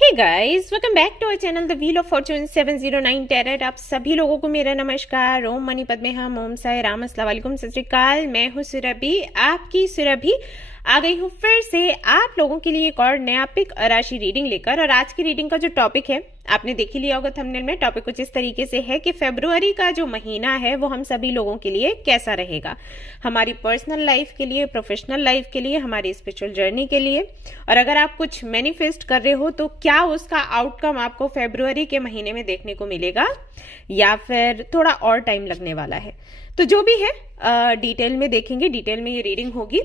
Hey guys, welcome back to our channel the wheel of fortune 709 tarot. आप सभी लोगों को मेरा नमस्कार। ओम मनी पद्मे हम, ओम साई राम, अस्सलाम वालेकुम, सत श्री अकाल। मैं हूँ सुरभि, आपकी सुरभि आ गई हूँ फिर से आप लोगों के लिए एक और नया पिक राशि रीडिंग लेकर। और आज की रीडिंग का जो टॉपिक है आपने देख ही लिया होगा थंबनेल में। टॉपिक कुछ इस तरीके से है कि फरवरी का जो महीना है वो हम सभी लोगों के लिए कैसा रहेगा, हमारी पर्सनल लाइफ के लिए, प्रोफेशनल लाइफ के लिए, हमारी स्पिरिचुअल जर्नी के लिए। और अगर आप कुछ मैनिफेस्ट कर रहे हो तो क्या उसका आउटकम आपको फरवरी के महीने में देखने को मिलेगा या फिर थोड़ा और टाइम लगने वाला है। तो जो भी है डिटेल में देखेंगे, डिटेल में ये रीडिंग होगी।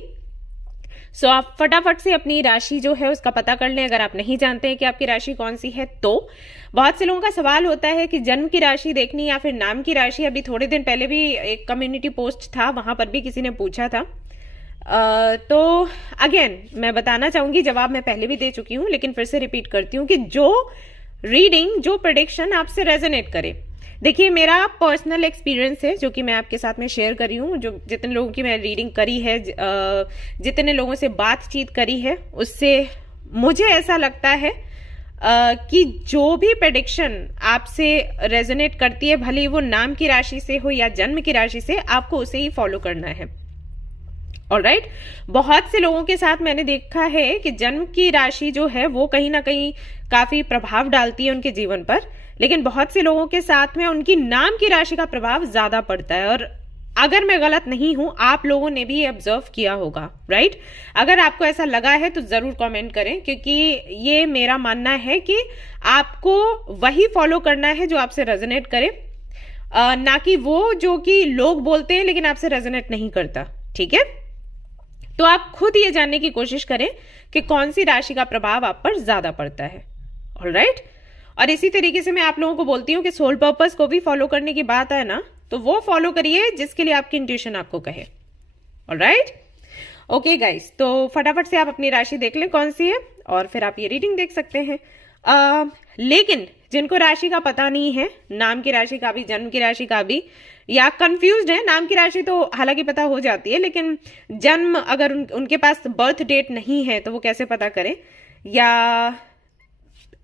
सो आप फटाफट से अपनी राशि जो है उसका पता कर लें अगर आप नहीं जानते हैं कि आपकी राशि कौन सी है। तो बहुत से लोगों का सवाल होता है कि जन्म की राशि देखनी या फिर नाम की राशि। अभी थोड़े दिन पहले भी एक कम्युनिटी पोस्ट था, वहां पर भी किसी ने पूछा था। तो अगेन मैं बताना चाहूंगी, जवाब मैं पहले भी दे चुकी हूं लेकिन फिर से रिपीट करती हूँ कि जो रीडिंग, जो प्रेडिक्शन आपसे रेजोनेट करे। देखिए, मेरा पर्सनल एक्सपीरियंस है जो कि मैं आपके साथ में शेयर करी हूँ। जो जितने लोगों की मैं रीडिंग करी है, जितने लोगों से बातचीत करी है, उससे मुझे ऐसा लगता है कि जो भी प्रेडिक्शन आपसे रेजोनेट करती है, भले वो नाम की राशि से हो या जन्म की राशि से, आपको उसे ही फॉलो करना है। ऑलराइट, बहुत से लोगों के साथ मैंने देखा है कि जन्म की राशि जो है वो कहीं ना कहीं काफी प्रभाव डालती है उनके जीवन पर, लेकिन बहुत से लोगों के साथ में उनकी नाम की राशि का प्रभाव ज्यादा पड़ता है। और अगर मैं गलत नहीं हूं, आप लोगों ने भी ये ऑब्जर्व किया होगा, राइट? अगर आपको ऐसा लगा है तो जरूर कमेंट करें, क्योंकि ये मेरा मानना है कि आपको वही फॉलो करना है जो आपसे रेजोनेट करे, ना कि वो जो कि लोग बोलते हैं लेकिन आपसे रेजोनेट नहीं करता। ठीक है, तो आप खुद ये जानने की कोशिश करें कि कौन सी राशि का प्रभाव आप पर ज्यादा पड़ता है। ऑलराइट, और इसी तरीके से मैं आप लोगों को बोलती हूँ कि सोल पर्पस को भी फॉलो करने की बात है ना, तो वो फॉलो करिए जिसके लिए आपकी इंट्यूशन आपको कहे। ऑलराइट, ओके गाइस, तो फटाफट से आप अपनी राशि देख लें कौन सी है और फिर आप ये रीडिंग देख सकते हैं। लेकिन जिनको राशि का पता नहीं है, नाम की राशि का भी, जन्म की राशि का भी, या कंफ्यूज्ड है, नाम की राशि तो हालांकि पता हो जाती है लेकिन जन्म अगर उनके पास बर्थ डेट नहीं है तो वो कैसे पता करें, या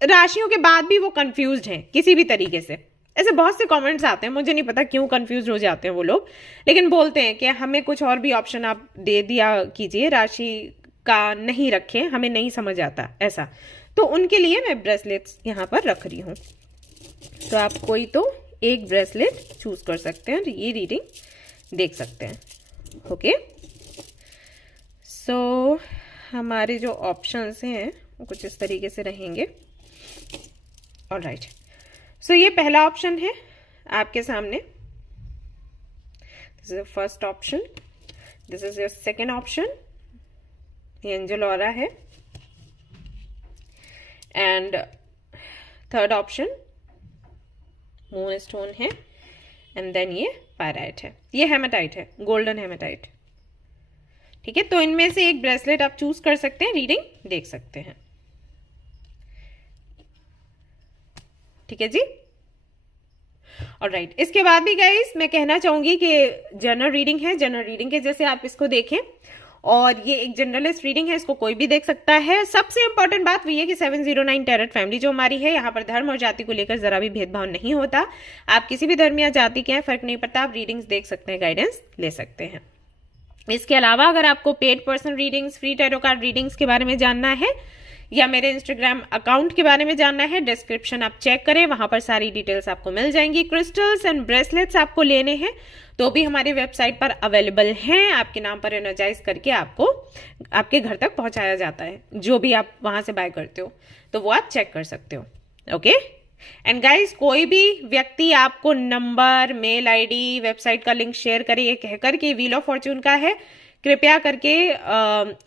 राशियों के बाद भी वो कंफ्यूज्ड हैं किसी भी तरीके से। ऐसे बहुत से कमेंट्स आते हैं, मुझे नहीं पता क्यों कंफ्यूज हो जाते हैं वो लोग, लेकिन बोलते हैं कि हमें कुछ और भी ऑप्शन आप दे दिया कीजिए, राशि का नहीं रखें, हमें नहीं समझ आता ऐसा। तो उनके लिए मैं ब्रेसलेट्स यहाँ पर रख रही हूँ। तो आप कोई तो एक ब्रेसलेट चूज कर सकते हैं और ये रीडिंग देख सकते हैं। ओके, सो हमारे जो ऑप्शंस हैं वो कुछ इस तरीके से रहेंगे। ऑलराइट, सो ये पहला ऑप्शन है आपके सामने, this is first option. This is your second option, angel aura है। And third option moonstone है। एंड देन ये पायराइट है, ये हेमेटाइट है, गोल्डन हेमेटाइट। ठीक है, तो इनमें से एक ब्रेसलेट आप चूज कर सकते हैं, रीडिंग देख सकते हैं। ठीक है जी, ऑलराइट। इसके बाद भी गाइस मैं कहना चाहूंगी कि जनरल रीडिंग है, जनरल रीडिंग के जैसे आप इसको देखें, और ये एक जनरलिस्ट रीडिंग है, इसको कोई भी देख सकता है। सबसे इंपॉर्टेंट बात वो ये कि 709 टैरेट फैमिली जो हमारी है, यहाँ पर धर्म और जाति को लेकर जरा भी भेदभाव नहीं होता। आप किसी भी धर्म या जाति के हैं, फर्क नहीं पड़ता, आप रीडिंग्स देख सकते हैं, गाइडेंस ले सकते हैं। इसके अलावा अगर आपको paid personal readings, free tarot card readings के बारे में जानना है या मेरे इंस्टाग्राम अकाउंट के बारे में जानना है, डिस्क्रिप्शन आप चेक करें, वहां पर सारी डिटेल्स आपको मिल जाएंगी। क्रिस्टल्स एंड ब्रेसलेट्स आपको लेने हैं तो भी हमारी वेबसाइट पर अवेलेबल हैं, आपके नाम पर एनर्जाइज करके आपको आपके घर तक पहुंचाया जाता है। जो भी आप वहां से बाय करते हो तो वो आप चेक कर सकते हो। ओके, एंड गाइज, कोई भी व्यक्ति आपको नंबर, मेल आईडी, वेबसाइट का लिंक शेयर करे ये कहकर कि व्हील ऑफ फॉर्चून का है, कृपया करके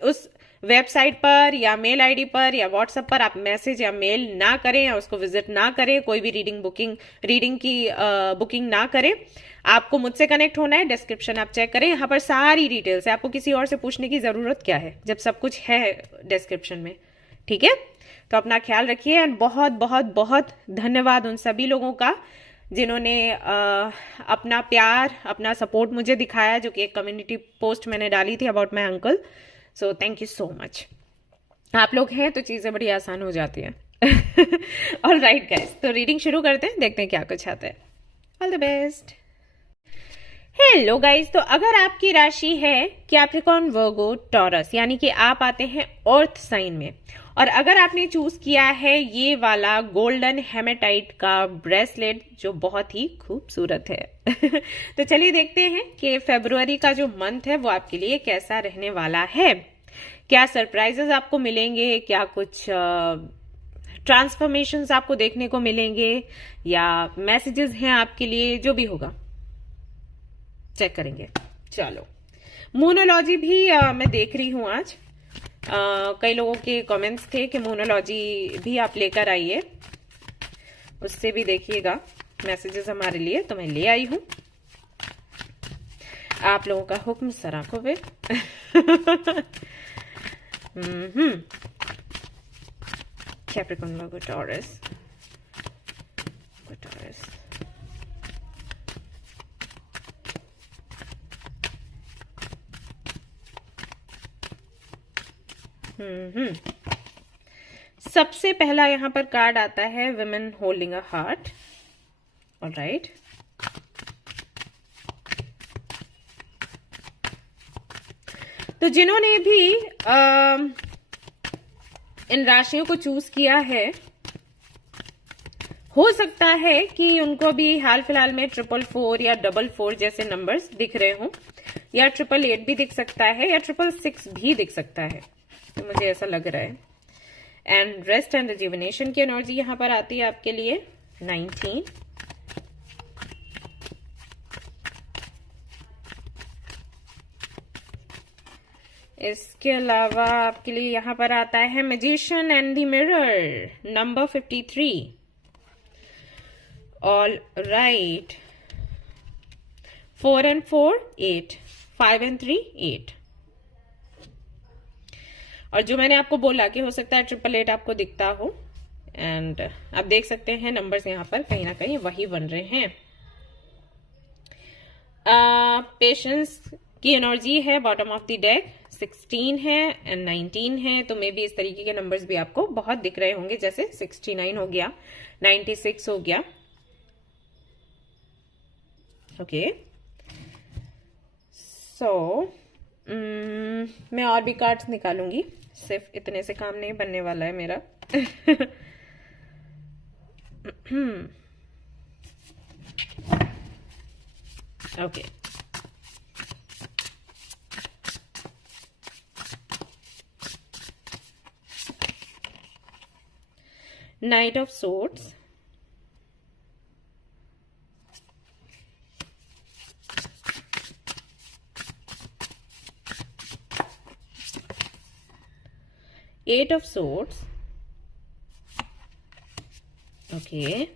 उस वेबसाइट पर या मेल आईडी पर या व्हाट्सएप पर आप मैसेज या मेल ना करें या उसको विजिट ना करें, कोई भी रीडिंग की बुकिंग ना करें। आपको मुझसे कनेक्ट होना है, डिस्क्रिप्शन आप चेक करें, यहाँ पर सारी डिटेल्स है, आपको किसी और से पूछने की जरूरत क्या है जब सब कुछ है डिस्क्रिप्शन में। ठीक है, तो अपना ख्याल रखिए। एंड बहुत बहुत बहुत धन्यवाद उन सभी लोगों का जिन्होंने अपना प्यार, अपना सपोर्ट मुझे दिखाया, जो कि एक कम्युनिटी पोस्ट मैंने डाली थी about my uncle. So thank you so much. आप लोग हैं तो चीजें बड़ी आसान हो जाती हैं। ऑल राइट गाइस, तो रीडिंग शुरू करते हैं, देखते हैं क्या कुछ आता है। All the best. Hello guys, तो अगर आपकी राशि है कैप्रिकॉर्न, वर्गो, टॉरस, यानी कि आप आते हैं अर्थ साइन में, और अगर आपने चूज किया है ये वाला गोल्डन हेमेटाइट का ब्रेसलेट जो बहुत ही खूबसूरत है तो चलिए देखते हैं कि फरवरी का जो मंथ है वो आपके लिए कैसा रहने वाला है। क्या सरप्राइजेस आपको मिलेंगे, क्या कुछ ट्रांसफॉर्मेशंस आपको देखने को मिलेंगे, या मैसेजेस हैं आपके लिए, जो भी होगा चेक करेंगे। चलो, मूनोलॉजी भी मैं देख रही हूं आज। कई लोगों के कमेंट्स थे कि मोनोलॉजी भी आप लेकर आइए, उससे भी देखिएगा मैसेजेस हमारे लिए, तो मैं ले आई हूं। आप लोगों का हुक्म सर आंखों पे कैप्रिकॉर्न, वर्गो, टॉरस, टॉरस। सबसे पहला यहां पर कार्ड आता है women holding a heart. Alright, तो जिन्होंने भी इन राशियों को चूज किया है, हो सकता है कि उनको भी हाल फिलहाल में 444 या 44 जैसे नंबर्स दिख रहे हों, या 888 भी दिख सकता है, या 666 भी दिख सकता है, तो मुझे ऐसा लग रहा है। एंड रेस्ट एंड रिजुविनेशन की एनर्जी यहां पर आती है आपके लिए 19। इसके अलावा आपके लिए यहां पर आता है magician and the mirror, number 53। All right, 4 and 4 8, 5 and 3 8। और जो मैंने आपको बोला कि हो सकता है 888 आपको दिखता हो, एंड आप देख सकते हैं नंबर्स यहाँ पर कहीं ना कहीं वही बन रहे हैं। पेशेंस की एनर्जी है बॉटम ऑफ द डेक, 16 है एंड 19 है, तो मे बी इस तरीके के नंबर्स भी आपको बहुत दिख रहे होंगे, जैसे 69 हो गया, 96 हो गया। ओके, सो मैं और भी कार्ड्स निकालूंगी, सिर्फ इतने से काम नहीं बनने वाला है मेरा okay, night of swords, Eight of Swords, okay,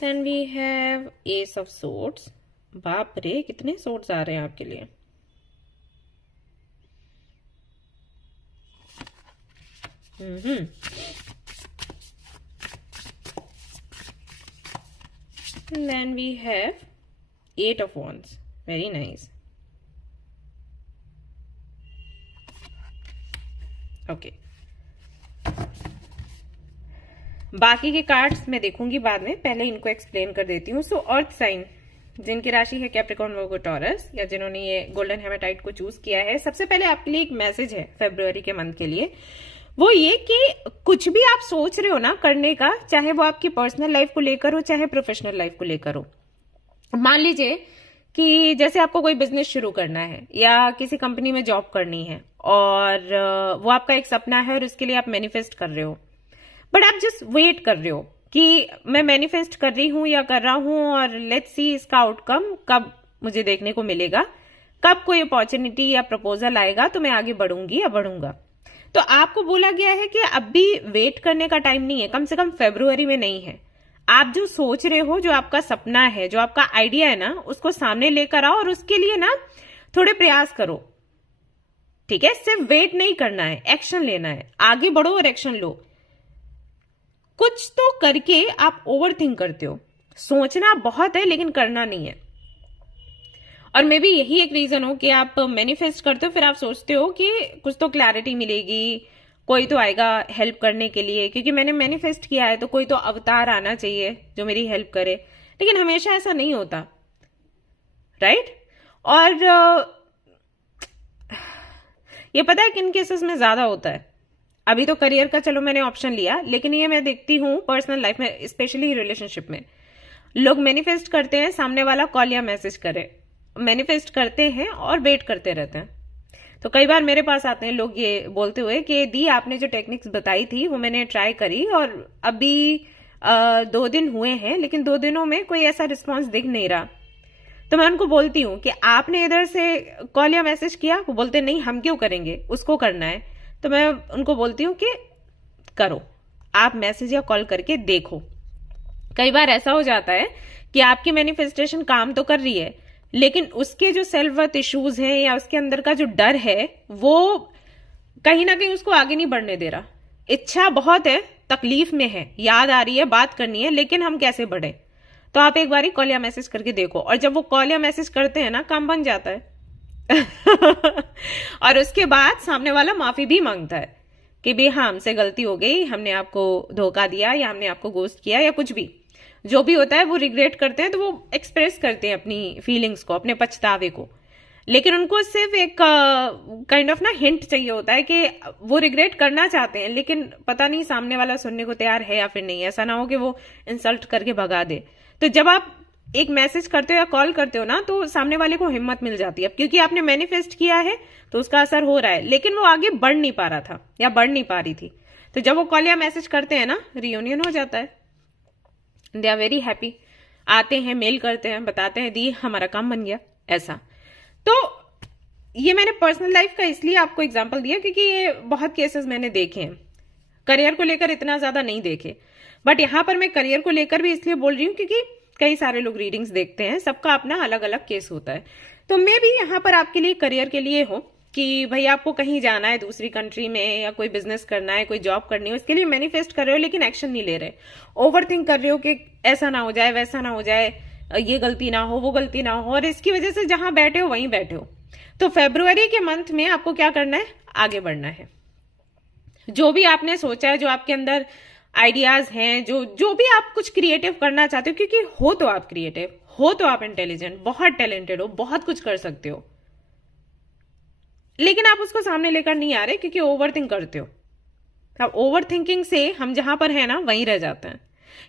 then we have Ace of Swords। बाप रे, कितने swords आ रहे हैं आपके लिए। And then we have Eight of Wands, very nice। Okay, बाकी के कार्ड्स मैं देखूंगी बाद में, पहले इनको एक्सप्लेन कर देती हूँ। सो अर्थ साइन जिनकी राशि है कैप्रिकॉर्न, वर्गो, टॉरस, या जिन्होंने ये गोल्डन हेमेटाइट को चूज किया है, सबसे पहले आपके लिए एक मैसेज है फरवरी के मंथ के लिए, वो ये कि कुछ भी आप सोच रहे हो ना करने का, चाहे वो आपकी पर्सनल लाइफ को लेकर हो, चाहे प्रोफेशनल लाइफ को लेकर हो। मान लीजिए कि जैसे आपको कोई बिजनेस शुरू करना है या किसी कंपनी में जॉब करनी है, और वो आपका एक सपना है और उसके लिए आप मैनिफेस्ट कर रहे हो, बट आप जस्ट वेट कर रहे हो कि मैं मैनिफेस्ट कर रही हूं या कर रहा हूं, और लेट्स सी इसका आउटकम कब मुझे देखने को मिलेगा, कब कोई अपॉर्चुनिटी या प्रपोजल आएगा तो मैं आगे बढ़ूंगी या बढ़ूंगा। तो आपको बोला गया है कि अब भी वेट करने का टाइम नहीं है, कम से कम फरवरी में नहीं है। आप जो सोच रहे हो, जो आपका सपना है, जो आपका आइडिया है ना, उसको सामने लेकर आओ और उसके लिए ना थोड़े प्रयास करो, ठीक है। सिर्फ वेट नहीं करना है, एक्शन लेना है, आगे बढ़ो और एक्शन लो। कुछ तो करके आप ओवर थिंक करते हो, सोचना बहुत है लेकिन करना नहीं है। और मे बी यही एक रीजन हो कि आप मैनिफेस्ट करते हो, फिर आप सोचते हो कि कुछ तो क्लैरिटी मिलेगी, कोई तो आएगा हेल्प करने के लिए, क्योंकि मैंने मैनिफेस्ट किया है तो कोई तो अवतार आना चाहिए जो मेरी हेल्प करे। लेकिन हमेशा ऐसा नहीं होता, राइट? और ये पता है किन केसेस में ज्यादा होता है? अभी तो करियर का चलो मैंने ऑप्शन लिया, लेकिन ये मैं देखती हूँ पर्सनल लाइफ में, स्पेशली रिलेशनशिप में। लोग मैनिफेस्ट करते हैं सामने वाला कॉल या मैसेज करे, मैनिफेस्ट करते हैं और वेट करते रहते हैं। तो कई बार मेरे पास आते हैं लोग ये बोलते हुए कि दी आपने जो टेक्निक्स बताई थी वो मैंने ट्राई करी और अभी 2 दिन हुए हैं, लेकिन 2 दिनों में कोई ऐसा रिस्पॉन्स दिख नहीं रहा। तो मैं उनको बोलती हूँ कि आपने इधर से कॉल या मैसेज किया? वो बोलते नहीं, हम क्यों करेंगे, उसको करना है। तो मैं उनको बोलती हूँ कि करो, आप मैसेज या कॉल करके देखो। कई बार ऐसा हो जाता है कि आपकी मैनिफेस्टेशन काम तो कर रही है, लेकिन उसके जो सेल्फ वर्थ इश्यूज हैं या उसके अंदर का जो डर है वो कहीं ना कहीं उसको आगे नहीं बढ़ने दे रहा। इच्छा बहुत है, तकलीफ में है, याद आ रही है, बात करनी है, लेकिन हम कैसे बढ़े? तो आप एक बार कॉल या मैसेज करके देखो, और जब वो कॉल या मैसेज करते हैं ना, काम बन जाता है। और उसके बाद सामने वाला माफी भी मांगता है कि भाई हाँ, हमसे गलती हो गई, हमने आपको धोखा दिया या हमने आपको गोस्ट किया या कुछ भी जो भी होता है वो रिग्रेट करते हैं। तो वो एक्सप्रेस करते हैं अपनी फीलिंग्स को, अपने पछतावे को, लेकिन उनको सिर्फ एक काइंड ऑफ ना हिंट चाहिए होता है कि वो रिग्रेट करना चाहते हैं, लेकिन पता नहीं सामने वाला सुनने को तैयार है या फिर नहीं। ऐसा ना हो कि वो इंसल्ट करके भगा दे। तो जब आप एक मैसेज करते हो या कॉल करते हो ना, तो सामने वाले को हिम्मत मिल जाती है, क्योंकि आपने मैनिफेस्ट किया है तो उसका असर हो रहा है, लेकिन वो आगे बढ़ नहीं पा रहा था या बढ़ नहीं पा रही थी। तो जब वो कॉल या मैसेज करते हैं ना, रियूनियन हो जाता है। दे आर वेरी हैप्पी, आते हैं, मेल करते हैं, बताते हैं दी हमारा काम बन गया, ऐसा। तो ये मैंने पर्सनल लाइफ का इसलिए आपको एग्जांपल दिया क्योंकि ये बहुत केसेस मैंने देखे हैं। करियर को लेकर इतना ज्यादा नहीं देखे, बट यहां पर मैं करियर को लेकर भी इसलिए बोल रही हूँ क्योंकि कई सारे लोग रीडिंग्स देखते हैं, सबका अपना अलग अलग केस होता है। तो मैं भी यहाँ पर आपके लिए करियर के लिए हूँ कि भाई आपको कहीं जाना है दूसरी कंट्री में, या कोई बिजनेस करना है, कोई जॉब करनी है, उसके लिए मैनिफेस्ट कर रहे हो लेकिन एक्शन नहीं ले रहे, ओवर थिंक कर रहे हो कि ऐसा ना हो जाए, वैसा ना हो जाए, ये गलती ना हो, वो गलती ना हो, और इसकी वजह से जहां बैठे हो वहीं बैठे हो। तो फरवरी के मंथ में आपको क्या करना है? आगे बढ़ना है। जो भी आपने सोचा है, जो आपके अंदर आइडियाज हैं, जो भी आप कुछ क्रिएटिव करना चाहते हो, क्योंकि हो तो आप क्रिएटिव, हो तो आप इंटेलिजेंट, बहुत टैलेंटेड हो, बहुत कुछ कर सकते हो, लेकिन आप उसको सामने लेकर नहीं आ रहे क्योंकि ओवर थिंक करते हो। अब ओवर थिंकिंग से हम जहां पर है ना वहीं रह जाते हैं,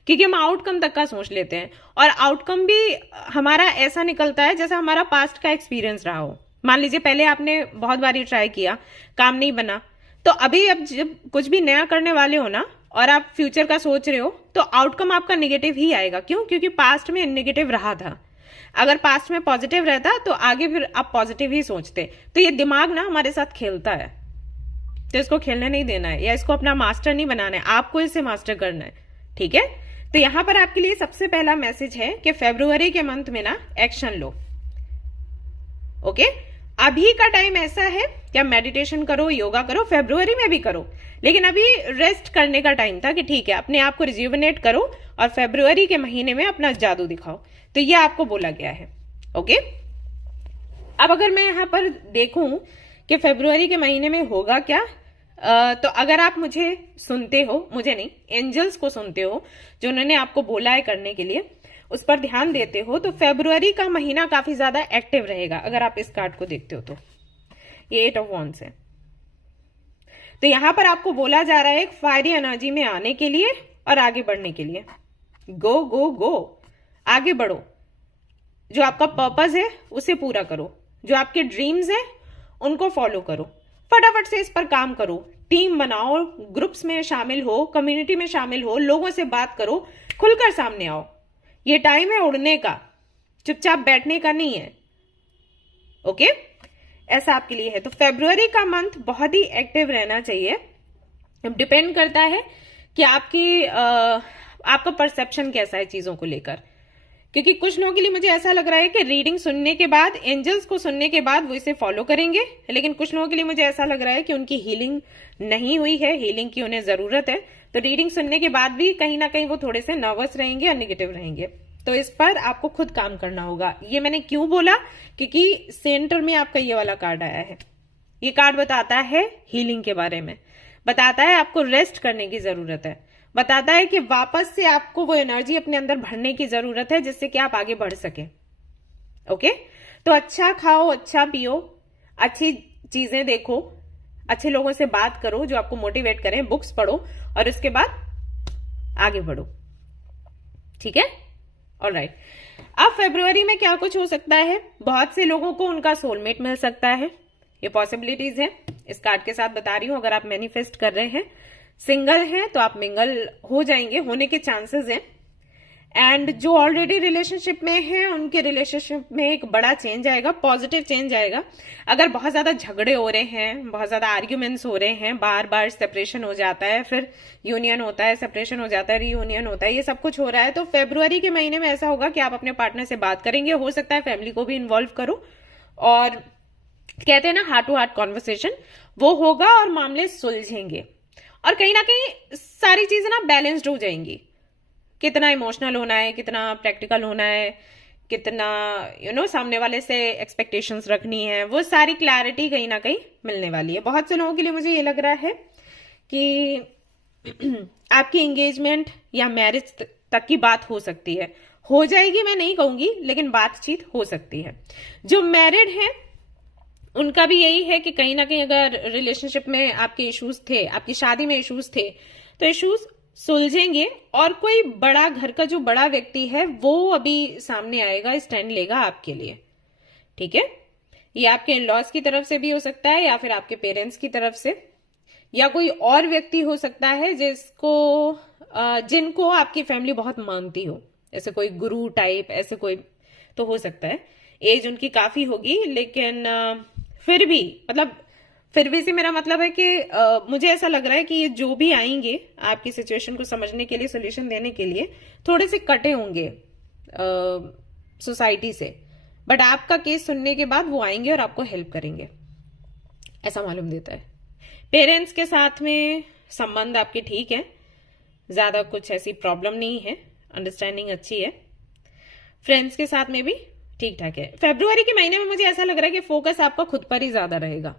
क्योंकि हम आउटकम तक का सोच लेते हैं, और आउटकम भी हमारा ऐसा निकलता है जैसा हमारा पास्ट का एक्सपीरियंस रहा हो। मान लीजिए पहले आपने बहुत बारी ट्राई किया, काम नहीं बना, तो अभी अब जब कुछ भी नया करने वाले हो ना और आप फ्यूचर का सोच रहे हो, तो आउटकम आपका नेगेटिव ही आएगा। क्यों? क्योंकि पास्ट में नेगेटिव रहा था। अगर पास्ट में पॉजिटिव रहता तो आगे फिर आप पॉजिटिव ही सोचते। तो ये दिमाग ना हमारे साथ खेलता है, तो इसको खेलने नहीं देना है, या इसको अपना मास्टर नहीं बनाना है, आपको इसे मास्टर करना है। ठीक है? तो यहां पर आपके लिए सबसे पहला मैसेज है कि फरवरी के मंथ में ना एक्शन लो। ओके? अभी का टाइम ऐसा है कि आप मेडिटेशन करो, योगा करो, फरवरी में भी करो, लेकिन अभी रेस्ट करने का टाइम था कि ठीक है अपने आप को रिज्यूवनेट करो और फरवरी के महीने में अपना जादू दिखाओ। तो ये आपको बोला गया है। ओके? अब अगर मैं यहां पर देखूं कि फरवरी के महीने में होगा क्या, तो अगर आप मुझे सुनते हो, मुझे नहीं, एंजल्स को सुनते हो जो उन्होंने आपको बोला है करने के लिए, उस पर ध्यान देते हो, तो फरवरी का महीना काफी ज्यादा एक्टिव रहेगा। अगर आप इस कार्ड को देखते हो तो ये 8 ऑफ वॉन्ड्स है। तो यहां पर आपको बोला जा रहा है एक फायरी एनर्जी में आने के लिए और आगे बढ़ने के लिए। गो गो गो, आगे बढ़ो। जो आपका पर्पस है उसे पूरा करो, जो आपके ड्रीम्स है उनको फॉलो करो, फटाफट से इस पर काम करो, टीम बनाओ, ग्रुप्स में शामिल हो, कम्युनिटी में शामिल हो, लोगों से बात करो, खुलकर सामने आओ। ये टाइम है उड़ने का, चुपचाप बैठने का नहीं है। ओके? ऐसा आपके लिए है। तो फरवरी का मंथ बहुत ही एक्टिव रहना चाहिए। अब डिपेंड करता है कि आपका परसेप्शन कैसा है चीजों को लेकर, क्योंकि कुछ लोगों के लिए मुझे ऐसा लग रहा है कि रीडिंग सुनने के बाद, एंजल्स को सुनने के बाद वो इसे फॉलो करेंगे, लेकिन कुछ लोगों के लिए मुझे ऐसा लग रहा है कि उनकी हीलिंग नहीं हुई है, हीलिंग की उन्हें जरूरत है। तो रीडिंग सुनने के बाद भी कहीं ना कहीं वो थोड़े से नर्वस रहेंगे और निगेटिव रहेंगे। तो इस पर आपको खुद काम करना होगा। ये मैंने क्यों बोला, क्योंकि सेंटर में आपका ये वाला कार्ड आया है। ये कार्ड बताता है हीलिंग के बारे में, बताता है आपको रेस्ट करने की जरूरत है, बताता है कि वापस से आपको वो एनर्जी अपने अंदर भरने की जरूरत है जिससे कि आप आगे बढ़ सके। ओके, तो अच्छा खाओ, अच्छा पियो, अच्छी चीजें देखो, अच्छे लोगों से बात करो जो आपको मोटिवेट करें, बुक्स पढ़ो और उसके बाद आगे बढ़ो। ठीक है, ऑलराइट। अब फरवरी में क्या कुछ हो सकता है, बहुत से लोगों को उनका सोलमेट मिल सकता है, ये पॉसिबिलिटीज है। इस कार्ड के साथ बता रही हूं, अगर आप मैनिफेस्ट कर रहे हैं, सिंगल हैं तो आप मिंगल हो जाएंगे, होने के चांसेस हैं। एंड जो ऑलरेडी रिलेशनशिप में है उनके रिलेशनशिप में एक बड़ा चेंज आएगा, पॉजिटिव चेंज आएगा। अगर बहुत ज्यादा झगड़े हो रहे हैं, बहुत ज्यादा आर्ग्यूमेंट्स हो रहे हैं, बार बार सेपरेशन हो जाता है, फिर यूनियन होता है, सेपरेशन हो जाता है, रीयूनियन होता है, ये सब कुछ हो रहा है, तो फरवरी के महीने में ऐसा होगा कि आप अपने पार्टनर से बात करेंगे। हो सकता है फैमिली को भी इन्वॉल्व करो, और कहते हैं ना हार्ट टू हार्ट कॉन्वर्सेशन, वो होगा और मामले सुलझेंगे। और कहीं ना कहीं सारी चीजें ना बैलेंस्ड हो जाएंगी। कितना इमोशनल होना है, कितना प्रैक्टिकल होना है, कितना सामने वाले से एक्सपेक्टेशंस रखनी है, वो सारी क्लैरिटी कहीं ना कहीं मिलने वाली है। बहुत से लोगों के लिए मुझे ये लग रहा है कि आपकी एंगेजमेंट या मैरिज तक की बात हो सकती है, हो जाएगी मैं नहीं कहूंगी, लेकिन बातचीत हो सकती है। जो मैरिड हैं उनका भी यही है कि कहीं ना कहीं अगर रिलेशनशिप में आपके इश्यूज थे, आपकी शादी में इश्यूज थे, तो इश्यूज सुलझेंगे और कोई बड़ा घर का जो बड़ा व्यक्ति है वो अभी सामने आएगा, स्टैंड लेगा आपके लिए। ठीक है, ये आपके इन-लॉज की तरफ से भी हो सकता है, या फिर आपके पेरेंट्स की तरफ से, या कोई और व्यक्ति हो सकता है जिनको आपकी फैमिली बहुत मानती हो, ऐसे कोई गुरु टाइप, ऐसे कोई तो हो सकता है। एज उनकी काफी होगी, लेकिन फिर भी से मेरा मतलब है कि मुझे ऐसा लग रहा है कि ये जो भी आएंगे आपकी सिचुएशन को समझने के लिए, सोल्यूशन देने के लिए, थोड़े से कटे होंगे सोसाइटी से, बट आपका केस सुनने के बाद वो आएंगे और आपको हेल्प करेंगे, ऐसा मालूम देता है। पेरेंट्स के साथ में संबंध आपके ठीक है, ज्यादा कुछ ऐसी प्रॉब्लम नहीं है, अंडरस्टैंडिंग अच्छी है। फ्रेंड्स के साथ में भी ठीक ठाक है। फरवरी के महीने में मुझे ऐसा लग रहा है कि फोकस आपका खुद पर ही ज्यादा रहेगा,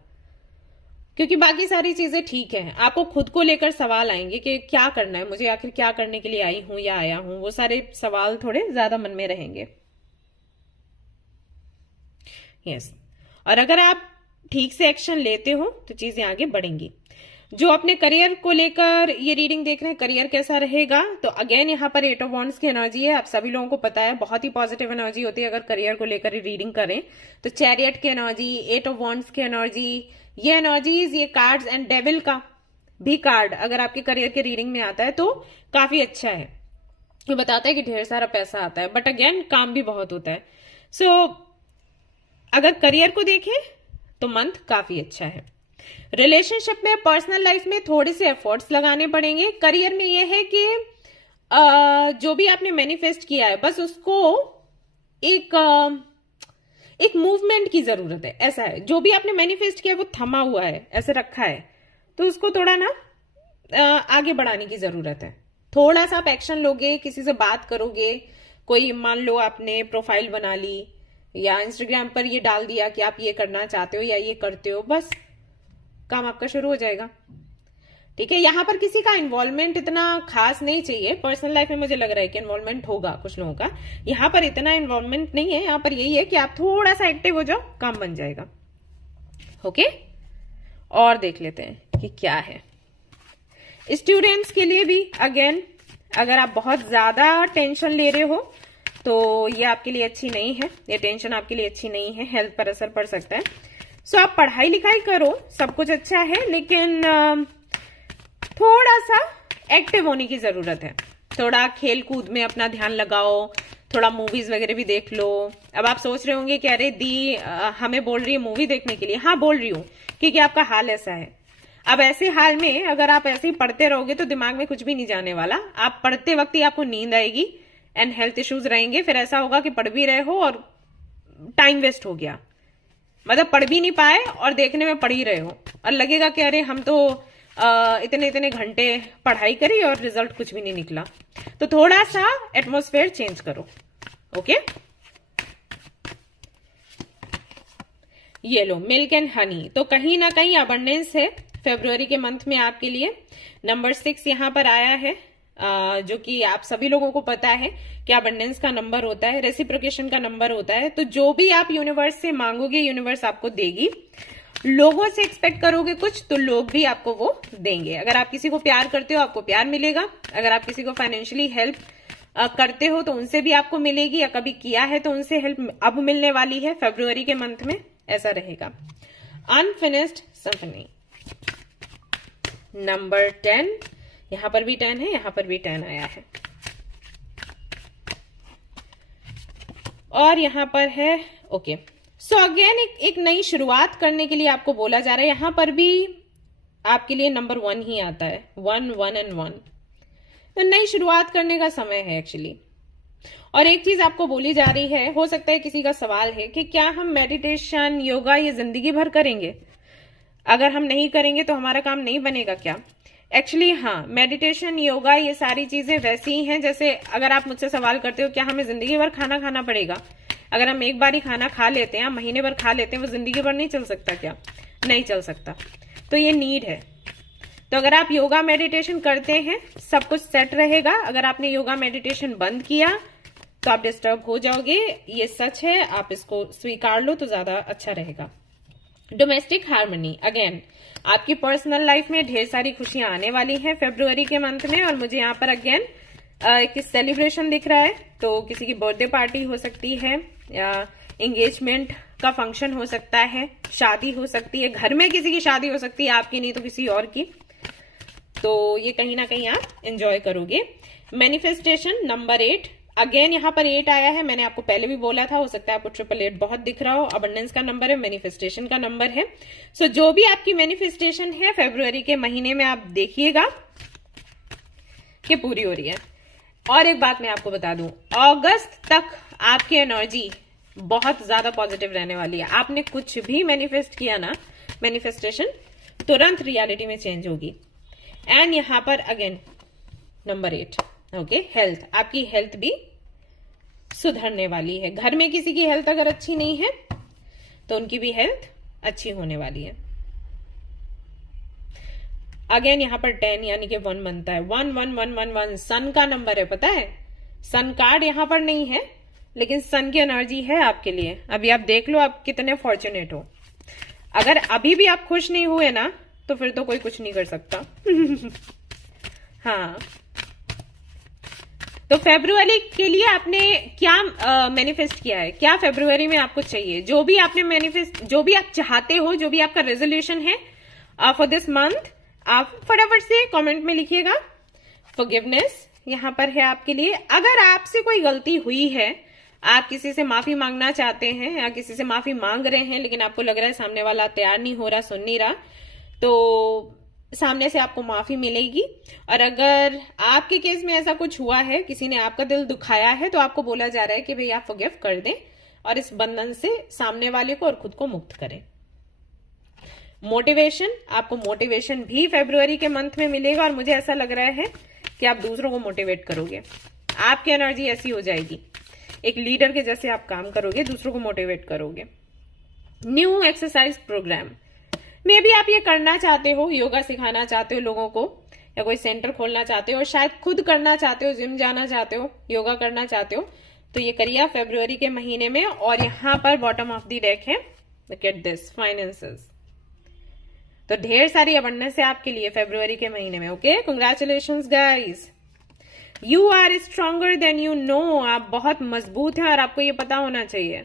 क्योंकि बाकी सारी चीजें ठीक है। आपको खुद को लेकर सवाल आएंगे कि क्या करना है मुझे, आखिर क्या करने के लिए आई हूं या आया हूं, वो सारे सवाल थोड़े ज्यादा मन में रहेंगे। यस, और अगर आप ठीक से एक्शन लेते हो तो चीजें आगे बढ़ेंगी। जो अपने करियर को लेकर ये रीडिंग देख रहे हैं, करियर कैसा रहेगा, तो अगेन यहाँ पर 8 ऑफ वॉन्ड्स की एनर्जी है। आप सभी लोगों को पता है बहुत ही पॉजिटिव एनर्जी होती है अगर करियर को लेकर रीडिंग करें तो। चैरियट की एनर्जी, 8 ऑफ वॉन्ड्स की एनर्जी, ये एनर्जीज, ये कार्ड्स एंड डेविल का भी कार्ड अगर आपके करियर के रीडिंग में आता है तो काफी अच्छा है। ये बताता है कि ढेर सारा पैसा आता है, बट अगेन काम भी बहुत होता है। सो अगर करियर को देखें तो मंथ काफी अच्छा है। रिलेशनशिप में, पर्सनल लाइफ में थोड़े से एफर्ट्स लगाने पड़ेंगे। करियर में यह है कि जो भी आपने मैनिफेस्ट किया है बस उसको एक मूवमेंट की जरूरत है। ऐसा है, जो भी आपने मैनिफेस्ट किया वो थमा हुआ है, ऐसे रखा है, तो उसको थोड़ा ना आगे बढ़ाने की जरूरत है। थोड़ा सा आप एक्शन लोगे, किसी से बात करोगे, कोई मान लो आपने प्रोफाइल बना ली या इंस्टाग्राम पर ये डाल दिया कि आप ये करना चाहते हो या ये करते हो, बस काम आपका शुरू हो जाएगा। ठीक है, यहां पर किसी का इन्वॉल्वमेंट इतना खास नहीं चाहिए। पर्सनल लाइफ में मुझे लग रहा है कि इन्वॉल्वमेंट होगा कुछ लोगों का, यहां पर इतना इन्वॉल्वमेंट नहीं है। यहां पर यही है कि आप थोड़ा सा एक्टिव हो जाओ, काम बन जाएगा। ओके, और देख लेते हैं कि क्या है स्टूडेंट्स के लिए भी। अगेन अगर आप बहुत ज्यादा टेंशन ले रहे हो तो ये आपके लिए अच्छी नहीं है, ये टेंशन आपके लिए अच्छी नहीं है, हेल्थ पर असर पड़ सकता है। सो आप पढ़ाई लिखाई करो, सब कुछ अच्छा है, लेकिन थोड़ा सा एक्टिव होने की जरूरत है। थोड़ा खेल कूद में अपना ध्यान लगाओ, थोड़ा मूवीज वगैरह भी देख लो। अब आप सोच रहे होंगे कि अरे दी हमें बोल रही है मूवी देखने के लिए। हाँ, बोल रही हूँ क्योंकि आपका हाल ऐसा है। अब ऐसे हाल में अगर आप ऐसे ही पढ़ते रहोगे तो दिमाग में कुछ भी नहीं जाने वाला। आप पढ़ते वक्त ही आपको नींद आएगी एंड हेल्थ इश्यूज रहेंगे। फिर ऐसा होगा कि पढ़ भी रहे हो और टाइम वेस्ट हो गया, मतलब पढ़ भी नहीं पाए और देखने में पढ़ ही रहे हो, और लगेगा कि अरे हम तो इतने इतने घंटे पढ़ाई करी और रिजल्ट कुछ भी नहीं निकला। तो थोड़ा सा एटमॉस्फेयर चेंज करो। ओके, ये लो मिल्क एंड हनी, तो कहीं ना कहीं अबंडेंस है फेब्रुवरी के मंथ में आपके लिए। नंबर 6 यहां पर आया है, जो कि आप सभी लोगों को पता है कि अबंडेंस का नंबर होता है, रेसिप्रोकेशन का नंबर होता है। तो जो भी आप यूनिवर्स से मांगोगे यूनिवर्स आपको देगी। लोगों से एक्सपेक्ट करोगे कुछ तो लोग भी आपको वो देंगे। अगर आप किसी को प्यार करते हो आपको प्यार मिलेगा, अगर आप किसी को फाइनेंशियली हेल्प करते हो तो उनसे भी आपको मिलेगी, या कभी किया है तो उनसे हेल्प अब मिलने वाली है फेब्रुवरी के मंथ में, ऐसा रहेगा। अनफिनिश्ड सिम्फनी नंबर 10, यहां पर भी 10 है, यहां पर भी 10 आया है, और यहां पर है ओके। सो अगेन एक नई शुरुआत करने के लिए आपको बोला जा रहा है। यहां पर भी आपके लिए नंबर 1 ही आता है, 1 1 एंड 1, तो नई शुरुआत करने का समय है एक्चुअली। और एक चीज आपको बोली जा रही है, हो सकता है किसी का सवाल है कि क्या हम मेडिटेशन योगा ये जिंदगी भर करेंगे, अगर हम नहीं करेंगे तो हमारा काम नहीं बनेगा क्या? एक्चुअली हाँ, मेडिटेशन योगा ये सारी चीजें वैसी ही हैं जैसे अगर आप मुझसे सवाल करते हो क्या हमें जिंदगी भर खाना खाना पड़ेगा, अगर हम एक बार ही खाना खा लेते हैं, महीने भर खा लेते हैं, वो जिंदगी भर नहीं चल सकता क्या? नहीं चल सकता। तो ये नीड है। तो अगर आप योगा मेडिटेशन करते हैं सब कुछ सेट रहेगा, अगर आपने योगा मेडिटेशन बंद किया तो आप डिस्टर्ब हो जाओगे, ये सच है, आप इसको स्वीकार लो तो ज्यादा अच्छा रहेगा। डोमेस्टिक हार्मनी, अगेन आपकी पर्सनल लाइफ में ढेर सारी खुशियां आने वाली हैं फेब्रुवरी के मंथ में। और मुझे यहाँ पर अगेन एक सेलिब्रेशन दिख रहा है, तो किसी की बर्थडे पार्टी हो सकती है, या एंगेजमेंट का फंक्शन हो सकता है, शादी हो सकती है, घर में किसी की शादी हो सकती है, आपकी नहीं तो किसी और की। तो ये कहीं ना कहीं आप एंजॉय करोगे। मैनिफेस्टेशन नंबर 8, अगेन यहाँ पर 8 आया है, मैंने आपको पहले भी बोला था, हो सकता है आपको 888 बहुत दिख रहा हो, अबंडेंस का नंबर है, मैनिफेस्टेशन का नंबर है। सो जो भी आपकी मैनिफेस्टेशन है फेब्रुवरी के महीने में आप देखिएगा कि पूरी हो रही है। और एक बात मैं आपको बता दूं, अगस्त तक आपकी एनर्जी बहुत ज्यादा पॉजिटिव रहने वाली है। आपने कुछ भी मैनिफेस्ट किया ना, मैनिफेस्टेशन तुरंत रियलिटी में चेंज होगी। एंड यहां पर अगेन नंबर 8 ओके, हेल्थ, आपकी हेल्थ भी सुधरने वाली है। घर में किसी की हेल्थ अगर अच्छी नहीं है तो उनकी भी हेल्थ अच्छी होने वाली है। अगेन यहां पर 10 यानी कि 1 बनता है, 1 1 1 1 1 सन का नंबर है, पता है? सन कार्ड यहां पर नहीं है लेकिन सन की एनर्जी है आपके लिए। अभी आप देख लो आप कितने फॉर्चुनेट हो। अगर अभी भी आप खुश नहीं हुए ना तो फिर तो कोई कुछ नहीं कर सकता। हाँ, तो फेब्रुवरी के लिए आपने क्या मैनिफेस्ट किया है, क्या फेब्रुवरी में आपको चाहिए? जो भी आपने मैनिफेस्ट, जो भी आप चाहते हो, जो भी आपका रेजोल्यूशन है फॉर दिस मंथ, आप फटाफट से कमेंट में लिखिएगा। फॉरगिवनेस यहां पर है आपके लिए। अगर आपसे कोई गलती हुई है, आप किसी से माफी मांगना चाहते हैं या किसी से माफी मांग रहे हैं लेकिन आपको लग रहा है सामने वाला तैयार नहीं हो रहा, सुन नहीं रहा, तो सामने से आपको माफी मिलेगी। और अगर आपके केस में ऐसा कुछ हुआ है, किसी ने आपका दिल दुखाया है, तो आपको बोला जा रहा है कि भाई आप फॉरगिव कर दें और इस बंधन से सामने वाले को और खुद को मुक्त करें। मोटिवेशन, आपको मोटिवेशन भी फेब्रुवरी के मंथ में मिलेगा और मुझे ऐसा लग रहा है कि आप दूसरों को मोटिवेट करोगे। आपकी एनर्जी ऐसी हो जाएगी, एक लीडर के जैसे आप काम करोगे, दूसरों को मोटिवेट करोगे। न्यू एक्सरसाइज प्रोग्राम, मे भी आप ये करना चाहते हो, योगा सिखाना चाहते हो लोगों को, या कोई सेंटर खोलना चाहते हो, शायद खुद करना चाहते हो, जिम जाना चाहते हो, योगा करना चाहते हो, तो ये करिए फेब्रुवरी के महीने में। और यहां पर बॉटम ऑफ द डेक है, लुक एट दिस, फाइनेंसेस, तो ढेर सारी अबंडेंस है आपके लिए फेब्रुवरी के महीने में। Okay, congratulations guys, you are stronger than you know. आप बहुत मजबूत हैं और आपको ये पता होना चाहिए।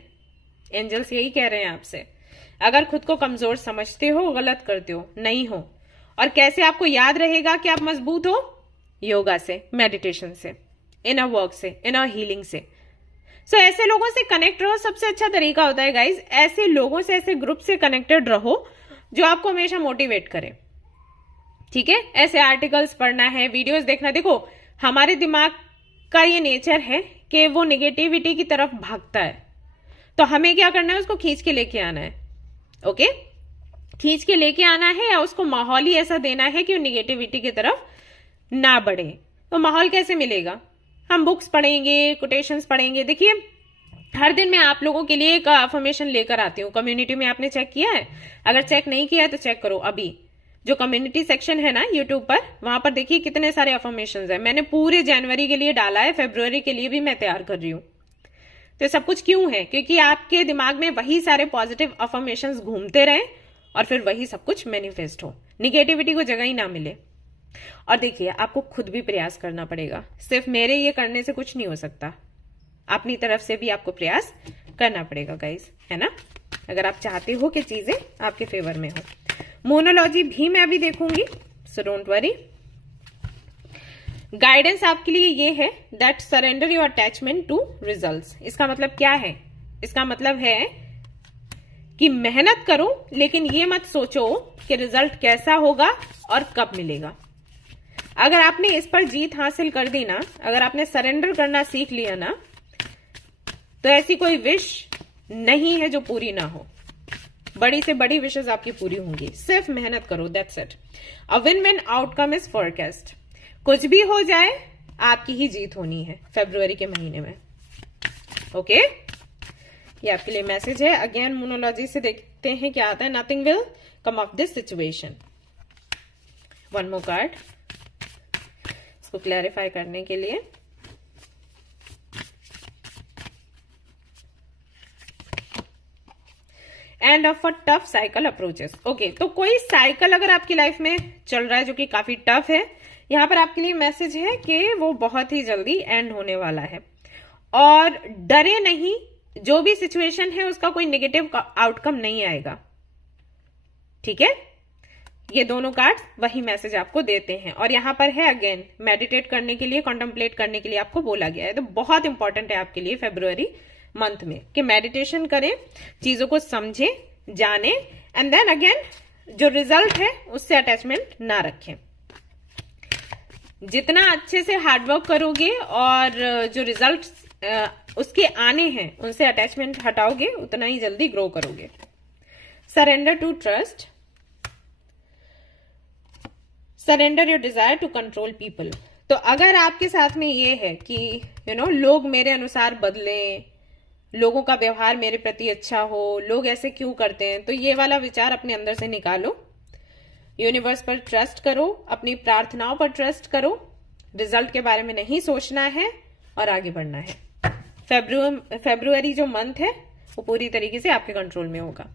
एंजल्स यही कह रहे हैं आपसे। अगर खुद को कमजोर समझते हो, गलत करते हो, नहीं हो। और कैसे आपको याद रहेगा कि आप मजबूत हो? योगा से, मेडिटेशन से, इनर वर्क से, इनर हीलिंग से। सो ऐसे लोगों से कनेक्ट रहो, सबसे अच्छा तरीका होता है गाइज, ऐसे लोगों से, ऐसे ग्रुप से कनेक्टेड रहो जो आपको हमेशा मोटिवेट करे। ठीक है, ऐसे आर्टिकल्स पढ़ना है, वीडियोस देखना। देखो, हमारे दिमाग का ये नेचर है कि वो नेगेटिविटी की तरफ भागता है, तो हमें क्या करना है, उसको खींच के लेके आना है। ओके, खींच के लेके आना है, या उसको माहौल ही ऐसा देना है कि वो निगेटिविटी की तरफ ना बढ़े। तो माहौल कैसे मिलेगा? हम बुक्स पढ़ेंगे, कोटेशंस पढ़ेंगे। देखिए, हर दिन मैं आप लोगों के लिए एक अफर्मेशन लेकर आती हूँ। कम्युनिटी में आपने चेक किया है? अगर चेक नहीं किया है तो चेक करो। अभी जो कम्युनिटी सेक्शन है ना यूट्यूब पर, वहां पर देखिए कितने सारे अफर्मेशन है। मैंने पूरे जनवरी के लिए डाला है, फेब्रुवरी के लिए भी मैं तैयार कर रही हूँ। तो सब कुछ क्यों है? क्योंकि आपके दिमाग में वही सारे पॉजिटिव अफर्मेशन घूमते रहे और फिर वही सब कुछ मैनिफेस्ट हो, निगेटिविटी को जगह ही ना मिले। और देखिए, आपको खुद भी प्रयास करना पड़ेगा, सिर्फ मेरे ये करने से कुछ नहीं हो सकता। अपनी तरफ से भी आपको प्रयास करना पड़ेगा गाइस, है ना, अगर आप चाहते हो कि चीजें आपके फेवर में हो। मोनोलॉजी भी मैं अभी देखूंगी, सो डोंट वरी। गाइडेंस आपके लिए ये है that surrender your attachment to results. इसका मतलब क्या है? इसका मतलब है कि मेहनत करो, लेकिन ये मत सोचो कि रिजल्ट कैसा होगा और कब मिलेगा। अगर आपने इस पर जीत हासिल कर दी ना, अगर आपने सरेंडर करना सीख लिया ना, तो ऐसी कोई विश नहीं है जो पूरी ना हो। बड़ी से बड़ी विशेष आपकी पूरी होंगी, सिर्फ मेहनत करो, that's it. A win win outcome is forecast. कुछ भी हो जाए, आपकी ही जीत होनी है फरवरी के महीने में। ओके, ये आपके लिए मैसेज है। अगेन मोनोलॉजी से देखते हैं क्या आता है। Nothing will come of this situation. One more card इसको क्लैरिफाई करने के लिए। End of a tough cycle approaches. Okay, तो कोई साइकिल अगर आपकी लाइफ में चल रहा है जो कि काफी टफ है, यहां पर आपके लिए मैसेज है कि वो बहुत ही जल्दी एंड होने वाला है। और डरे नहीं, जो भी सिचुएशन है उसका कोई नेगेटिव आउटकम नहीं आएगा, ठीक है। ये दोनों कार्ड्स वही मैसेज आपको देते हैं। और यहां पर है अगेन मेडिटेट करने के लिए, कॉन्टेम्पलेट करने के लिए आपको बोला गया है। तो बहुत इंपॉर्टेंट है आपके लिए फरवरी मंथ में कि मेडिटेशन करें, चीजों को समझें, जाने, एंड देन अगेन जो रिजल्ट है उससे अटैचमेंट ना रखें। जितना अच्छे से हार्डवर्क करोगे और जो रिजल्ट उसके आने हैं उनसे अटैचमेंट हटाओगे, उतना ही जल्दी ग्रो करोगे। Surrender to trust, surrender your desire to control people. तो अगर आपके साथ में ये है कि लोग मेरे अनुसार बदलें, लोगों का व्यवहार मेरे प्रति अच्छा हो, लोग ऐसे क्यों करते हैं, तो ये वाला विचार अपने अंदर से निकालो। यूनिवर्स पर ट्रस्ट करो, अपनी प्रार्थनाओं पर ट्रस्ट करो, रिजल्ट के बारे में नहीं सोचना है और आगे बढ़ना है। फरवरी जो मंथ है वो पूरी तरीके से आपके कंट्रोल में होगा।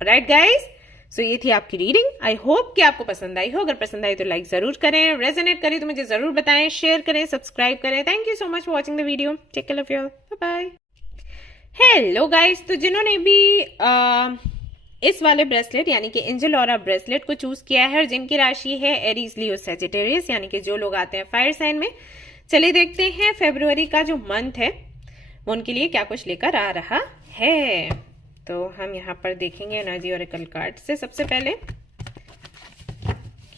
राइट गाइस, सो ये थी आपकी रीडिंग। आई होप कि आपको पसंद आई हो। अगर पसंद आई तो लाइक जरूर करें, रेजोनेट करें तो मुझे जरूर बताएं, शेयर करें, सब्सक्राइब करें। Thank you so much for watching the video. Take care of you, bye bye. Hello guys, तो जिन्होंने भी इस वाले ब्रेसलेट यानी कि एंजल ऑरा ब्रेसलेट को चूज किया है और जिनकी राशि है एरीज, लियो, सैजिटेरियस, यानी कि जो लोग आते हैं फायर साइन में, चलिए देखते हैं फरवरी का जो मंथ है वो उनके लिए क्या कुछ लेकर आ रहा है। तो हम यहाँ पर देखेंगे एनर्जी ऑरेकल कार्ड से सबसे पहले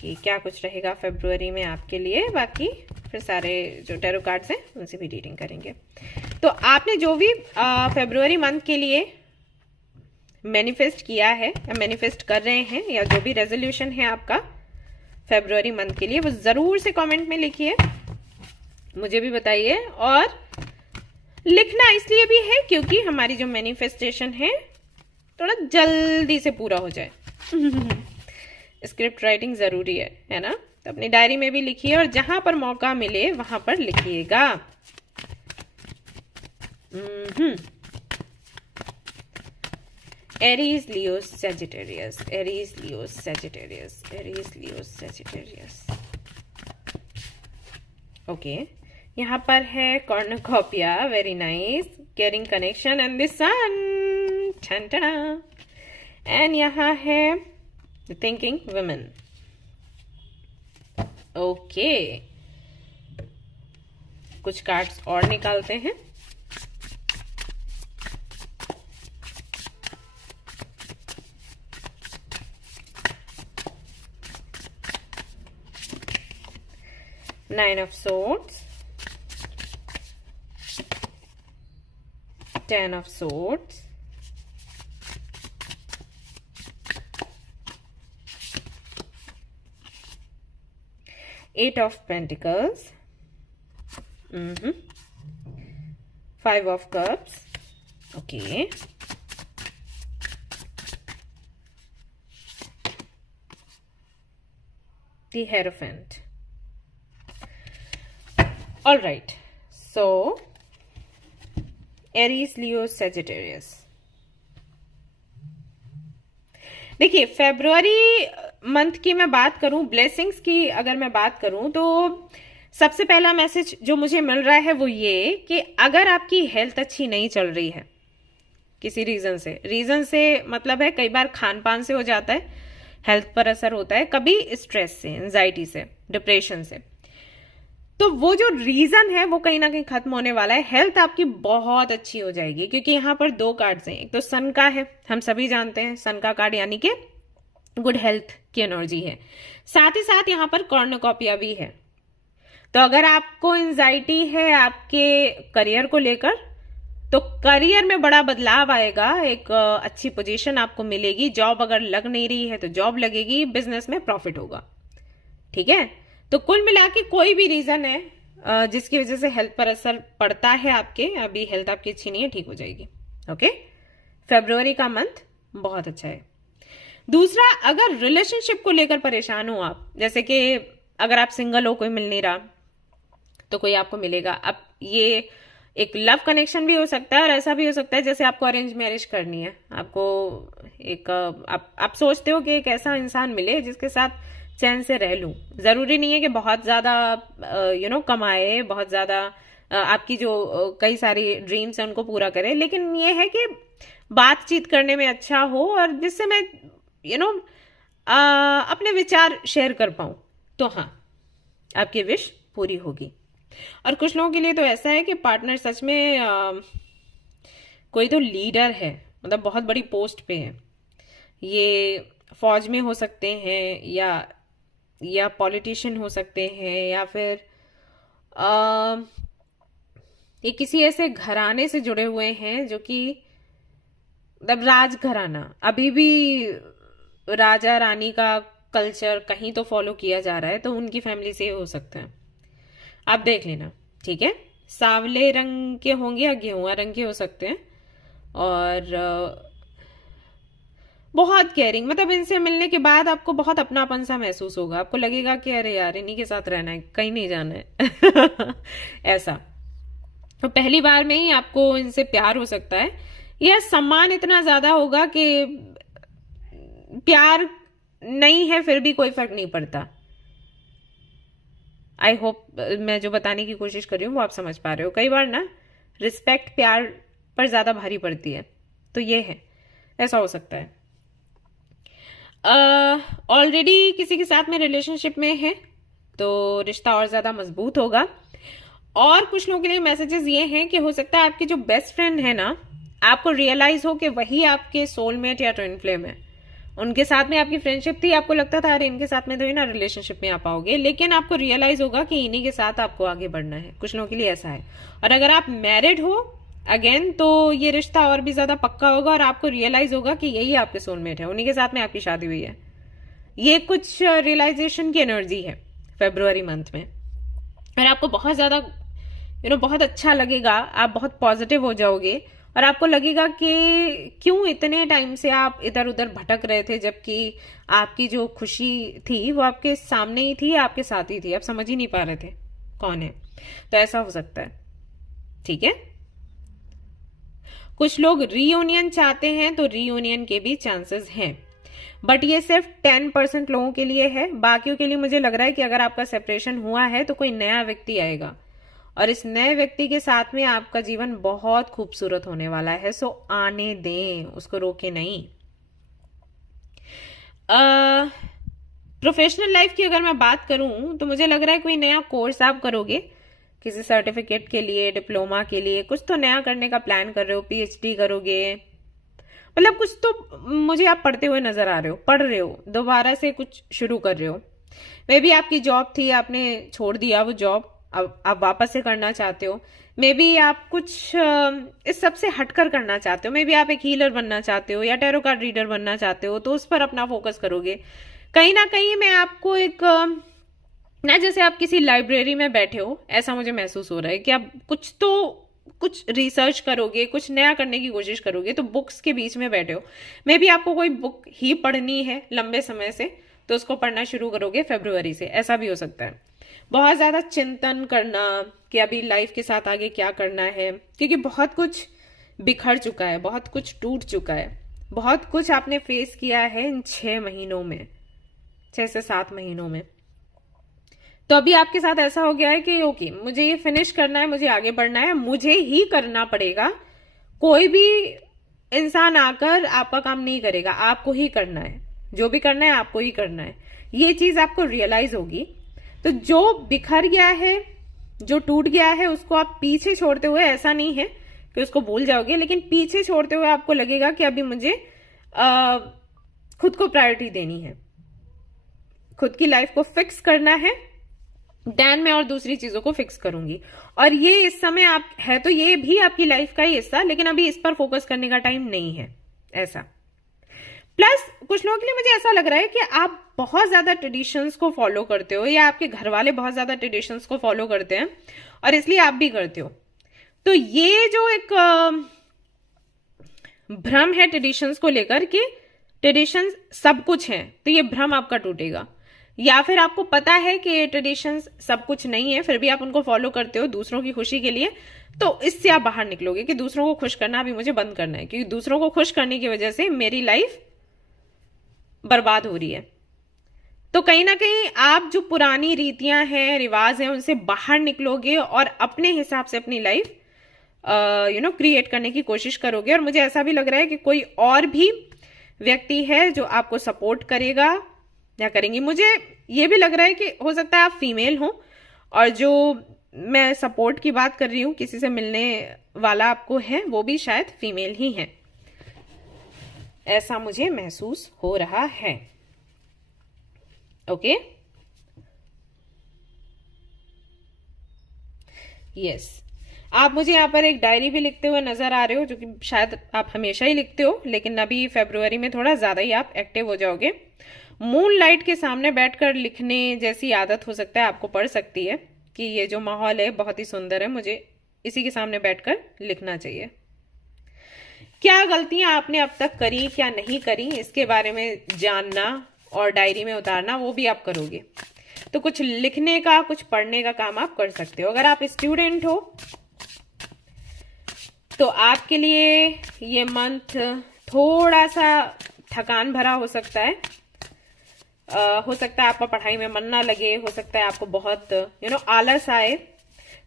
कि क्या कुछ रहेगा फरवरी में आपके लिए। बाकी फिर सारे जो टैरो कार्ड्स हैं उनसे भी रीडिंग करेंगे। तो आपने जो भी फरवरी मंथ के लिए मैनिफेस्ट किया है या मैनिफेस्ट कर रहे हैं, या जो भी रेजोल्यूशन है आपका फरवरी मंथ के लिए, वो जरूर से कमेंट में लिखिए, मुझे भी बताइए। और लिखना इसलिए भी है क्योंकि हमारी जो मैनिफेस्टेशन है थोड़ा जल्दी से पूरा हो जाए। स्क्रिप्ट राइटिंग जरूरी है ना। तो अपनी डायरी में भी लिखिए और जहां पर मौका मिले वहां पर लिखिएगा। Aries, Leo, Sagittarius, Aries, Leo, Sagittarius, Aries, Leo, Sagittarius. Okay, यहाँ पर है cornucopia, very nice, caring connection and the sun, and यहाँ है द थिंकिंग वुमेन। ओके, कुछ कार्ड्स और निकालते हैं। Nine of Swords, Ten of Swords, Eight of Pentacles, Five of Cups, okay, the hierophant. All right, so Aries, Leo, Sagittarius. देखिए, February month की मैं बात करूं, ब्लेसिंग्स की अगर मैं बात करूं, तो सबसे पहला मैसेज जो मुझे मिल रहा है वो ये कि अगर आपकी हेल्थ अच्छी नहीं चल रही है किसी रीजन से मतलब है कई बार खान पान से हो जाता है, हेल्थ पर असर होता है, कभी स्ट्रेस से, एंजाइटी से, डिप्रेशन से, तो वो जो रीजन है वो कहीं ना कहीं खत्म होने वाला है। हेल्थ आपकी बहुत अच्छी हो जाएगी, क्योंकि यहाँ पर दो कार्ड्स हैं। एक तो सन का है, हम सभी जानते हैं सन का कार्ड यानी कि गुड हेल्थ की एनर्जी है, साथ ही साथ यहाँ पर कॉर्नुकॉपिया भी है। तो अगर आपको एंजाइटी है आपके करियर को लेकर, तो करियर में बड़ा बदलाव आएगा, एक अच्छी पोजीशन आपको मिलेगी। जॉब अगर लग नहीं रही है तो जॉब लगेगी, बिजनेस में प्रॉफिट होगा। ठीक है, तो कुल मिला के कोई भी रीजन है जिसकी वजह से हेल्थ पर असर पड़ता है आपके, अभी हेल्थ आपकी अच्छी नहीं है, ठीक हो जाएगी। ओके, फेब्रुअरी का मंथ बहुत अच्छा है। दूसरा, अगर रिलेशनशिप को लेकर परेशान हो आप, जैसे कि अगर आप सिंगल हो, कोई मिल नहीं रहा, तो कोई आपको मिलेगा। अब ये एक लव कनेक्शन भी हो सकता है और ऐसा भी हो सकता है जैसे आपको अरेंज मैरिज करनी है, आपको एक आप सोचते हो कि एक ऐसा इंसान मिले जिसके साथ चैन से रह लूं। जरूरी नहीं है कि बहुत ज्यादा कमाए, बहुत ज्यादा आपकी जो कई सारी ड्रीम्स हैं उनको पूरा करे, लेकिन ये है कि बातचीत करने में अच्छा हो और जिससे मैं अपने विचार शेयर कर पाऊं, तो हाँ, आपकी विश पूरी होगी। और कुछ लोगों के लिए तो ऐसा है कि पार्टनर सच में कोई तो लीडर है, मतलब बहुत बड़ी पोस्ट पे है, ये फौज में हो सकते हैं या पॉलिटिशियन हो सकते हैं, या फिर ये किसी ऐसे घराने से जुड़े हुए हैं जो कि मतलब राजघराना, अभी भी राजा रानी का कल्चर कहीं तो फॉलो किया जा रहा है, तो उनकी फैमिली से हो सकता है। आप देख लेना, ठीक है। सांवले रंग के होंगे या गेहुआ रंग के हो सकते हैं, और बहुत केयरिंग, मतलब इनसे मिलने के बाद आपको बहुत अपनापन सा महसूस होगा, आपको लगेगा कि अरे यार इन्हीं के साथ रहना है, कहीं नहीं जाना है ऐसा। तो पहली बार में ही आपको इनसे प्यार हो सकता है, या सम्मान इतना ज्यादा होगा कि प्यार नहीं है फिर भी कोई फर्क नहीं पड़ता। आई होप मैं जो बताने की कोशिश कर रही हूँ वो आप समझ पा रहे हो। कई बार ना रिस्पेक्ट प्यार पर ज्यादा भारी पड़ती है, तो ये है, ऐसा हो सकता है। ऑलरेडी किसी के साथ में रिलेशनशिप में है तो रिश्ता और ज्यादा मजबूत होगा। और कुछ लोगों के लिए मैसेजेस ये हैं कि हो सकता है आपके जो बेस्ट फ्रेंड है ना, आपको रियलाइज हो कि वही आपके सोलमेट या ट्विन फ्लेम है। उनके साथ में आपकी फ्रेंडशिप थी, आपको लगता था अरे इनके साथ में तो ही ना रिलेशनशिप में आ पाओगे, लेकिन आपको रियलाइज होगा कि इन्हीं के साथ आपको आगे बढ़ना है। कुछ लोगों के लिए ऐसा है। और अगर आप मैरिड हो अगेन, तो ये रिश्ता और भी ज्यादा पक्का होगा और आपको रियलाइज होगा कि यही आपके सोलमेट है, उन्हीं के साथ में आपकी शादी हुई है। ये कुछ रियलाइजेशन की एनर्जी है फेब्रुअरी मंथ में, और आपको बहुत ज्यादा बहुत अच्छा लगेगा, आप बहुत पॉजिटिव हो जाओगे और आपको लगेगा कि क्यों इतने टाइम से आप इधर उधर भटक रहे थे, जबकि आपकी जो खुशी थी वो आपके सामने ही थी, आपके साथ ही थी, आप समझ ही नहीं पा रहे थे कौन है। तो ऐसा हो सकता है, ठीक है। कुछ लोग रीयूनियन चाहते हैं तो रीयूनियन के भी चांसेस हैं, बट ये सिर्फ 10% लोगों के लिए है। बाकियों के लिए मुझे लग रहा है कि अगर आपका सेपरेशन हुआ है तो कोई नया व्यक्ति आएगा और इस नए व्यक्ति के साथ में आपका जीवन बहुत खूबसूरत होने वाला है। सो आने दें, उसको रोके नहीं। प्रोफेशनल लाइफ की अगर मैं बात करूं तो मुझे लग रहा है कोई नया कोर्स आप करोगे, किसी सर्टिफिकेट के लिए, डिप्लोमा के लिए, कुछ तो नया करने का प्लान कर रहे हो, पीएचडी करोगे, मतलब कुछ तो मुझे आप पढ़ते हुए नजर आ रहे हो, पढ़ रहे हो, दोबारा से कुछ शुरू कर रहे हो। मे बी आपकी जॉब थी, आपने छोड़ दिया वो जॉब, अब आप वापस से करना चाहते हो। मे बी आप कुछ इस सब से हटकर करना चाहते हो, मे बी आप एक हीलर बनना चाहते हो या टैरो कार्ड रीडर बनना चाहते हो, तो उस पर अपना फोकस करोगे। कहीं ना कहीं मैं आपको एक ना, जैसे आप किसी लाइब्रेरी में बैठे हो, ऐसा मुझे महसूस हो रहा है कि आप कुछ तो कुछ रिसर्च करोगे, कुछ नया करने की कोशिश करोगे, तो बुक्स के बीच में बैठे हो, मे बी आपको कोई बुक ही पढ़नी है लंबे समय से, तो उसको पढ़ना शुरू करोगे फरवरी से, ऐसा भी हो सकता है। बहुत ज्यादा चिंतन करना कि अभी लाइफ के साथ आगे क्या करना है, क्योंकि बहुत कुछ बिखर चुका है, बहुत कुछ टूट चुका है, बहुत कुछ आपने फेस किया है इन 6 महीनों में, 6 से 7 महीनों में। तो अभी आपके साथ ऐसा हो गया है कि ओके, मुझे ये फिनिश करना है, मुझे आगे बढ़ना है, मुझे ही करना पड़ेगा, कोई भी इंसान आकर आपका काम नहीं करेगा, आपको ही करना है, जो भी करना है आपको ही करना है। ये चीज आपको रियलाइज होगी। तो जो बिखर गया है, जो टूट गया है, उसको आप पीछे छोड़ते हुए, ऐसा नहीं है कि उसको भूल जाओगे, लेकिन पीछे छोड़ते हुए आपको लगेगा कि अभी मुझे खुद को प्रायोरिटी देनी है, खुद की लाइफ को फिक्स करना है, देन मैं और दूसरी चीजों को फिक्स करूंगी। और ये इस समय आप है तो ये भी आपकी लाइफ का ही हिस्सा, लेकिन अभी इस पर फोकस करने का टाइम नहीं है, ऐसा। प्लस कुछ लोगों के लिए मुझे ऐसा लग रहा है कि आप बहुत ज्यादा ट्रेडिशंस को फॉलो करते हो, या आपके घर वाले बहुत ज्यादा ट्रेडिशंस को फॉलो करते हैं और इसलिए आप भी करते हो। तो ये जो एक भ्रम है ट्रेडिशंस को लेकर कि ट्रेडिशंस सब कुछ है, तो ये भ्रम आपका टूटेगा। या फिर आपको पता है कि ट्रेडिशंस सब कुछ नहीं है, फिर भी आप उनको फॉलो करते हो दूसरों की खुशी के लिए, तो इससे आप बाहर निकलोगे कि दूसरों को खुश करना अभी मुझे बंद करना है, क्योंकि दूसरों को खुश करने की वजह से मेरी लाइफ बर्बाद हो रही है। तो कहीं ना कहीं आप जो पुरानी रीतियां हैं, रिवाज हैं, उनसे बाहर निकलोगे और अपने हिसाब से अपनी लाइफ क्रिएट करने की कोशिश करोगे। और मुझे ऐसा भी लग रहा है कि कोई और भी व्यक्ति है जो आपको सपोर्ट करेगा या करेंगी। मुझे ये भी लग रहा है कि हो सकता है आप फीमेल हो, और जो मैं सपोर्ट की बात कर रही हूं, किसी से मिलने वाला आपको है, वो भी शायद फीमेल ही है, ऐसा मुझे महसूस हो रहा है। Okay, yes. आप मुझे यहाँ पर एक डायरी भी लिखते हुए नजर आ रहे हो, जो कि शायद आप हमेशा ही लिखते हो, लेकिन अभी फरवरी में थोड़ा ज्यादा ही आप एक्टिव हो जाओगे। मून लाइट के सामने बैठकर लिखने जैसी आदत हो सकता है आपको पड़ सकती है कि ये जो माहौल है बहुत ही सुंदर है, मुझे इसी के सामने बैठकर लिखना चाहिए। क्या गलतियां आपने अब तक करी, क्या नहीं करी, इसके बारे में जानना और डायरी में उतारना, वो भी आप करोगे। तो कुछ लिखने का, कुछ पढ़ने का काम आप कर सकते हो। अगर आप स्टूडेंट हो तो आपके लिए ये मंथ थोड़ा सा थकान भरा हो सकता है। हो सकता है आपका पढ़ाई में मन ना लगे, हो सकता है आपको बहुत आलस आए।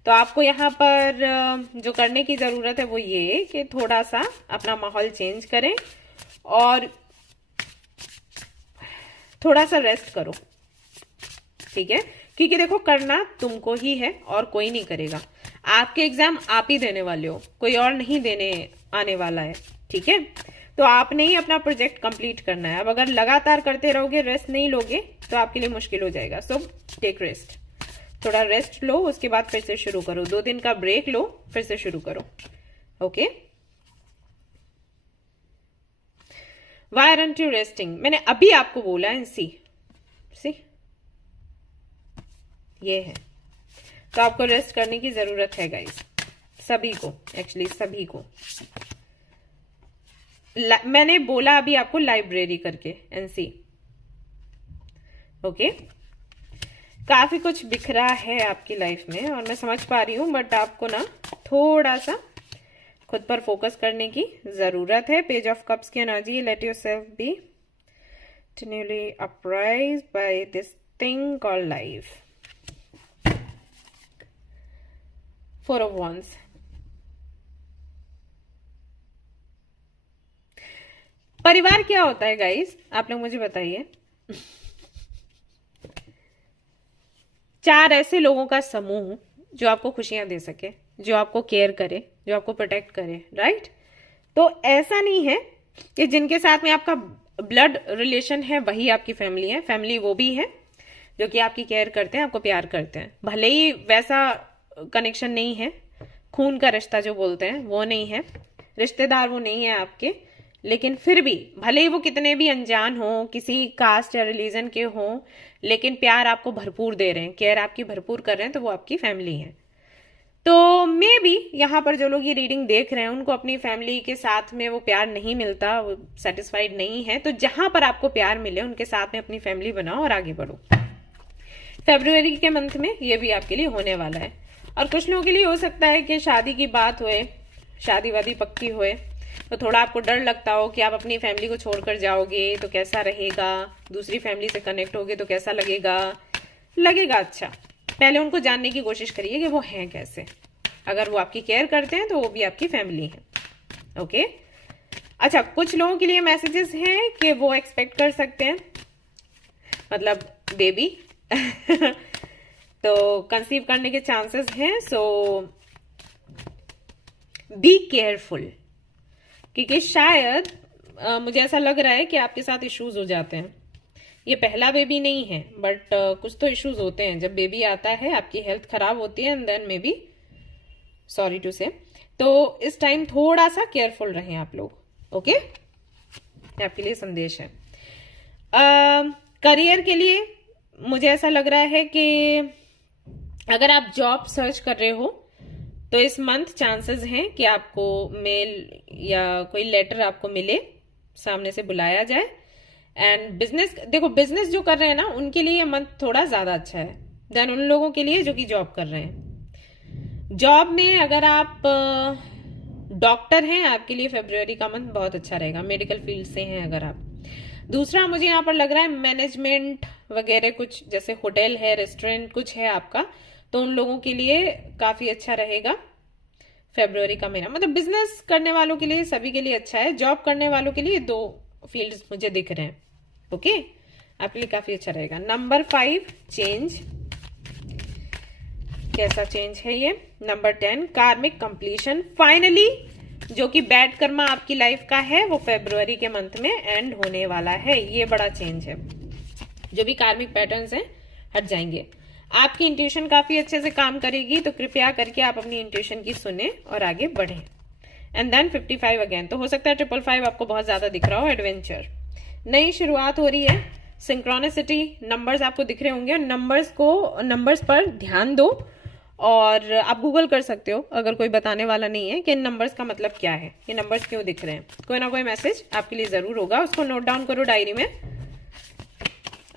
तो आपको यहाँ पर जो करने की जरूरत है वो ये कि थोड़ा सा अपना माहौल चेंज करें और थोड़ा सा रेस्ट करो, ठीक है? क्योंकि देखो, करना तुमको ही है और कोई नहीं करेगा। आपके एग्जाम आप ही देने वाले हो, कोई और नहीं देने आने वाला है, ठीक है? तो आपने ही अपना प्रोजेक्ट कंप्लीट करना है। अब अगर लगातार करते रहोगे, रेस्ट नहीं लोगे, तो आपके लिए मुश्किल हो जाएगा। सो टेक रेस्ट, थोड़ा रेस्ट लो, उसके बाद फिर से शुरू करो। 2 दिन का ब्रेक लो, फिर से शुरू करो। Okay, why aren't you resting? मैंने अभी आपको बोला है सी ये है। तो आपको रेस्ट करने की जरूरत है गाइस, सभी को, एक्चुअली सभी को। मैंने बोला अभी आपको लाइब्रेरी करके एनसी। ओके, काफी कुछ बिखरा है आपकी लाइफ में और मैं समझ पा रही हूं, बट आपको ना थोड़ा सा खुद पर फोकस करने की जरूरत है। पेज ऑफ कप्स की energy, let yourself be continually uprised by this thing called life. 4 of Wands. परिवार क्या होता है गाइस, आप लोग मुझे बताइए। 4 ऐसे लोगों का समूह जो आपको खुशियां दे सके, जो आपको केयर करे, जो आपको प्रोटेक्ट करे, राइट? तो ऐसा नहीं है कि जिनके साथ में आपका ब्लड रिलेशन है वही आपकी फैमिली है। फैमिली वो भी है जो कि आपकी केयर करते हैं, आपको प्यार करते हैं। भले ही वैसा कनेक्शन नहीं है, खून का रिश्ता जो बोलते हैं वो नहीं है, रिश्तेदार वो नहीं है आपके, लेकिन फिर भी भले ही वो कितने भी अनजान हो, किसी कास्ट या रिलीजन के हो, लेकिन प्यार आपको भरपूर दे रहे हैं, केयर आपकी भरपूर कर रहे हैं, तो वो आपकी फैमिली है। तो मे बी यहाँ पर जो लोग ये रीडिंग देख रहे हैं उनको अपनी फैमिली के साथ में वो प्यार नहीं मिलता, वो सेटिस्फाइड नहीं है। तो जहां पर आपको प्यार मिले उनके साथ में अपनी फैमिली बनाओ और आगे बढ़ो। फरवरी के मंथ में ये भी आपके लिए होने वाला है। और कुछ लोगों के लिए हो सकता है कि शादी की बात होए, शादी वादी पक्की होए, तो थोड़ा आपको डर लगता हो कि आप अपनी फैमिली को छोड़कर जाओगे तो कैसा रहेगा, दूसरी फैमिली से कनेक्ट होगे तो कैसा लगेगा। अच्छा, पहले उनको जानने की कोशिश करिए कि वो हैं कैसे। अगर वो आपकी केयर करते हैं तो वो भी आपकी फैमिली है। ओके, अच्छा, कुछ लोगों के लिए मैसेजेस हैं कि वो एक्सपेक्ट कर सकते हैं, मतलब बेबी तो कंसीव करने के चांसेस हैं। सो बी केयरफुल, क्योंकि शायद मुझे ऐसा लग रहा है कि आपके साथ इश्यूज हो जाते हैं। ये पहला बेबी नहीं है, बट कुछ तो इश्यूज होते हैं जब बेबी आता है, आपकी हेल्थ खराब होती है, and then maybe, sorry to say, तो इस टाइम थोड़ा सा केयरफुल रहें आप लोग। ओके, आपके लिए संदेश है। करियर के लिए मुझे ऐसा लग रहा है कि अगर आप जॉब सर्च कर रहे हो तो इस मंथ चांसेस हैं कि आपको मेल या कोई लेटर आपको मिले, सामने से बुलाया जाए। एंड बिजनेस, देखो बिजनेस जो कर रहे हैं ना उनके लिए मंथ थोड़ा ज्यादा अच्छा है देन उन लोगों के लिए जो कि जॉब कर रहे हैं। जॉब में अगर आप डॉक्टर हैं, आपके लिए फरवरी का मंथ बहुत अच्छा रहेगा। मेडिकल फील्ड से हैं अगर आप। दूसरा मुझे यहाँ पर लग रहा है मैनेजमेंट वगैरह, कुछ जैसे होटल है, रेस्टोरेंट कुछ है आपका, तो उन लोगों के लिए काफी अच्छा रहेगा फरवरी का महीना। मतलब बिजनेस करने वालों के लिए, सभी के लिए अच्छा है। जॉब करने वालों के लिए दो फील्ड्स मुझे दिख रहे हैं। ओके, आपके लिए काफी अच्छा रहेगा। Number 5, change. कैसा चेंज है ये? नंबर 10, कार्मिक कंप्लीशन। फाइनली जो कि बैड कर्मा आपकी लाइफ का है वो फरवरी के मंथ में एंड होने वाला है। ये बड़ा चेंज है, जो भी कार्मिक पैटर्न्स हैं हट जाएंगे। आपकी इंट्यूशन काफी अच्छे से काम करेगी, तो कृपया करके आप अपनी इंट्यूशन की सुने और आगे बढ़ें। एंड देन 55 अगेन, तो हो सकता है 555 आपको बहुत ज्यादा दिख रहा हो। एडवेंचर, नई शुरुआत हो रही है। सिंक्रोनिसिटी, नंबर्स आपको दिख रहे होंगे, नंबर्स पर ध्यान दो। और आप गूगल कर सकते हो अगर कोई बताने वाला नहीं है कि इन नंबर्स का मतलब क्या है, ये नंबर्स क्यों दिख रहे हैं। कोई ना कोई मैसेज आपके लिए जरूर होगा, उसको नोट डाउन करो डायरी में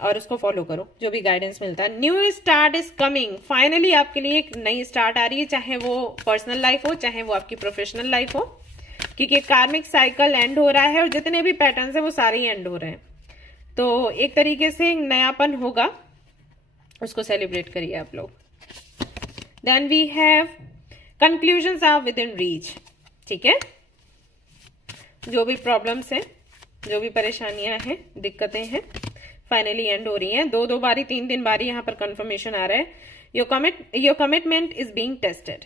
और उसको फॉलो करो, जो भी गाइडेंस मिलता है। New start is coming. Finally आपके लिए एक नई स्टार्ट आ रही है, चाहे वो पर्सनल लाइफ हो, चाहे वो आपकी प्रोफेशनल लाइफ हो, क्योंकि कार्मिक साइकिल एंड हो रहा है और जितने भी पैटर्न्स है वो सारे ही एंड हो रहे हैं। तो एक तरीके से नयापन होगा, उसको सेलिब्रेट करिए आप लोग। Then we have conclusions are within reach. ठीक है, जो भी प्रॉब्लम्स हैं, जो भी परेशानियां हैं, दिक्कतें हैं, फाइनली एंड हो रही हैं। 2 बारी 3 बारी यहाँ पर कंफर्मेशन आ रहा है। Your commitment is being tested.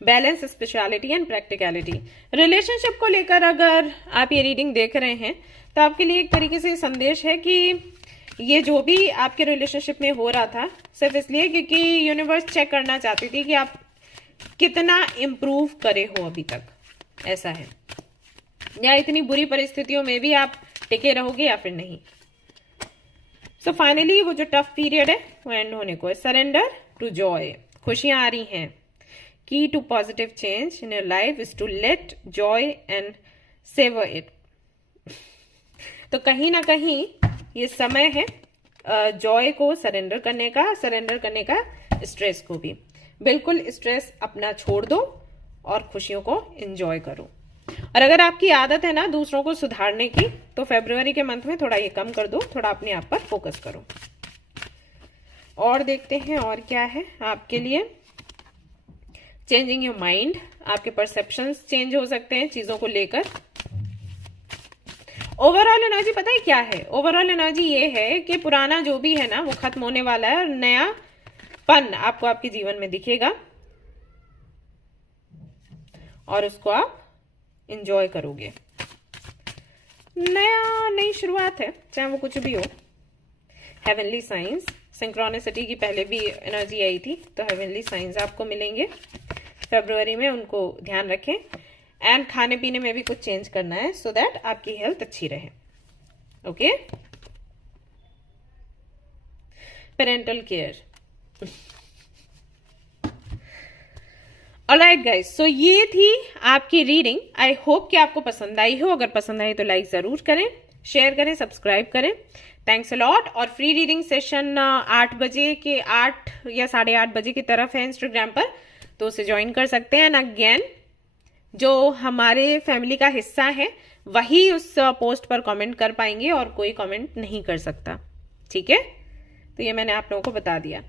Balance, speciality and practicality. Relationship को लेकर अगर आप ये रीडिंग देख रहे हैं तो आपके लिए एक तरीके से संदेश है कि ये जो भी आपके रिलेशनशिप में हो रहा था सिर्फ इसलिए क्योंकि यूनिवर्स चेक करना चाहती थी कि आप कितना इम्प्रूव करे हो अभी तक, ऐसा है, या इतनी बुरी परिस्थितियों में भी आप टिके रहोगे या फिर नहीं। सो फाइनली वो जो टफ पीरियड है वो एंड होने को है। सरेंडर टू जॉय, खुशियां आ रही हैं। Key to positive change in your life is to let joy and savour it. तो कहीं ना कहीं ये समय है जॉय को सरेंडर करने का, स्ट्रेस को भी। बिल्कुल स्ट्रेस अपना छोड़ दो और खुशियों को एंजॉय करो। और अगर आपकी आदत है ना दूसरों को सुधारने की, तो फरवरी के मंथ में थोड़ा ये कम कर दो, थोड़ा अपने आप पर फोकस करो। और देखते हैं और क्या है आपके लिए। चेंजिंग योर माइंड, आपके परसेप्शंस चेंज हो सकते हैं चीजों को लेकर। ओवरऑल एनर्जी पता है क्या है? ओवरऑल एनर्जी ये है कि पुराना जो भी है ना वो खत्म होने वाला है और नया पन आपको आपके जीवन में दिखेगा और उसको आप एंजॉय करोगे। नई शुरुआत है, चाहे वो कुछ भी हो। हेवनली साइंस, सिंक्रोनिसिटी की पहले भी एनर्जी आई थी, तो हेवनली साइंस आपको मिलेंगे फरवरी में, उनको ध्यान रखें। एंड खाने पीने में भी कुछ चेंज करना है सो दैट आपकी हेल्थ अच्छी रहे। Okay, parental care alright guys, so ये थी आपकी रीडिंग। आई होप कि आपको पसंद आई हो। अगर पसंद आई तो लाइक जरूर करें, शेयर करें, सब्सक्राइब करें। Thanks a lot. और फ्री रीडिंग सेशन 8 बजे के 8 या 8:30 बजे की तरफ है इंस्टाग्राम पर, तो उसे ज्वाइन कर सकते हैं। एंड अगेन, जो हमारे फैमिली का हिस्सा है वही उस पोस्ट पर कमेंट कर पाएंगे और कोई कमेंट नहीं कर सकता, ठीक है? तो ये मैंने आप लोगों को बता दिया।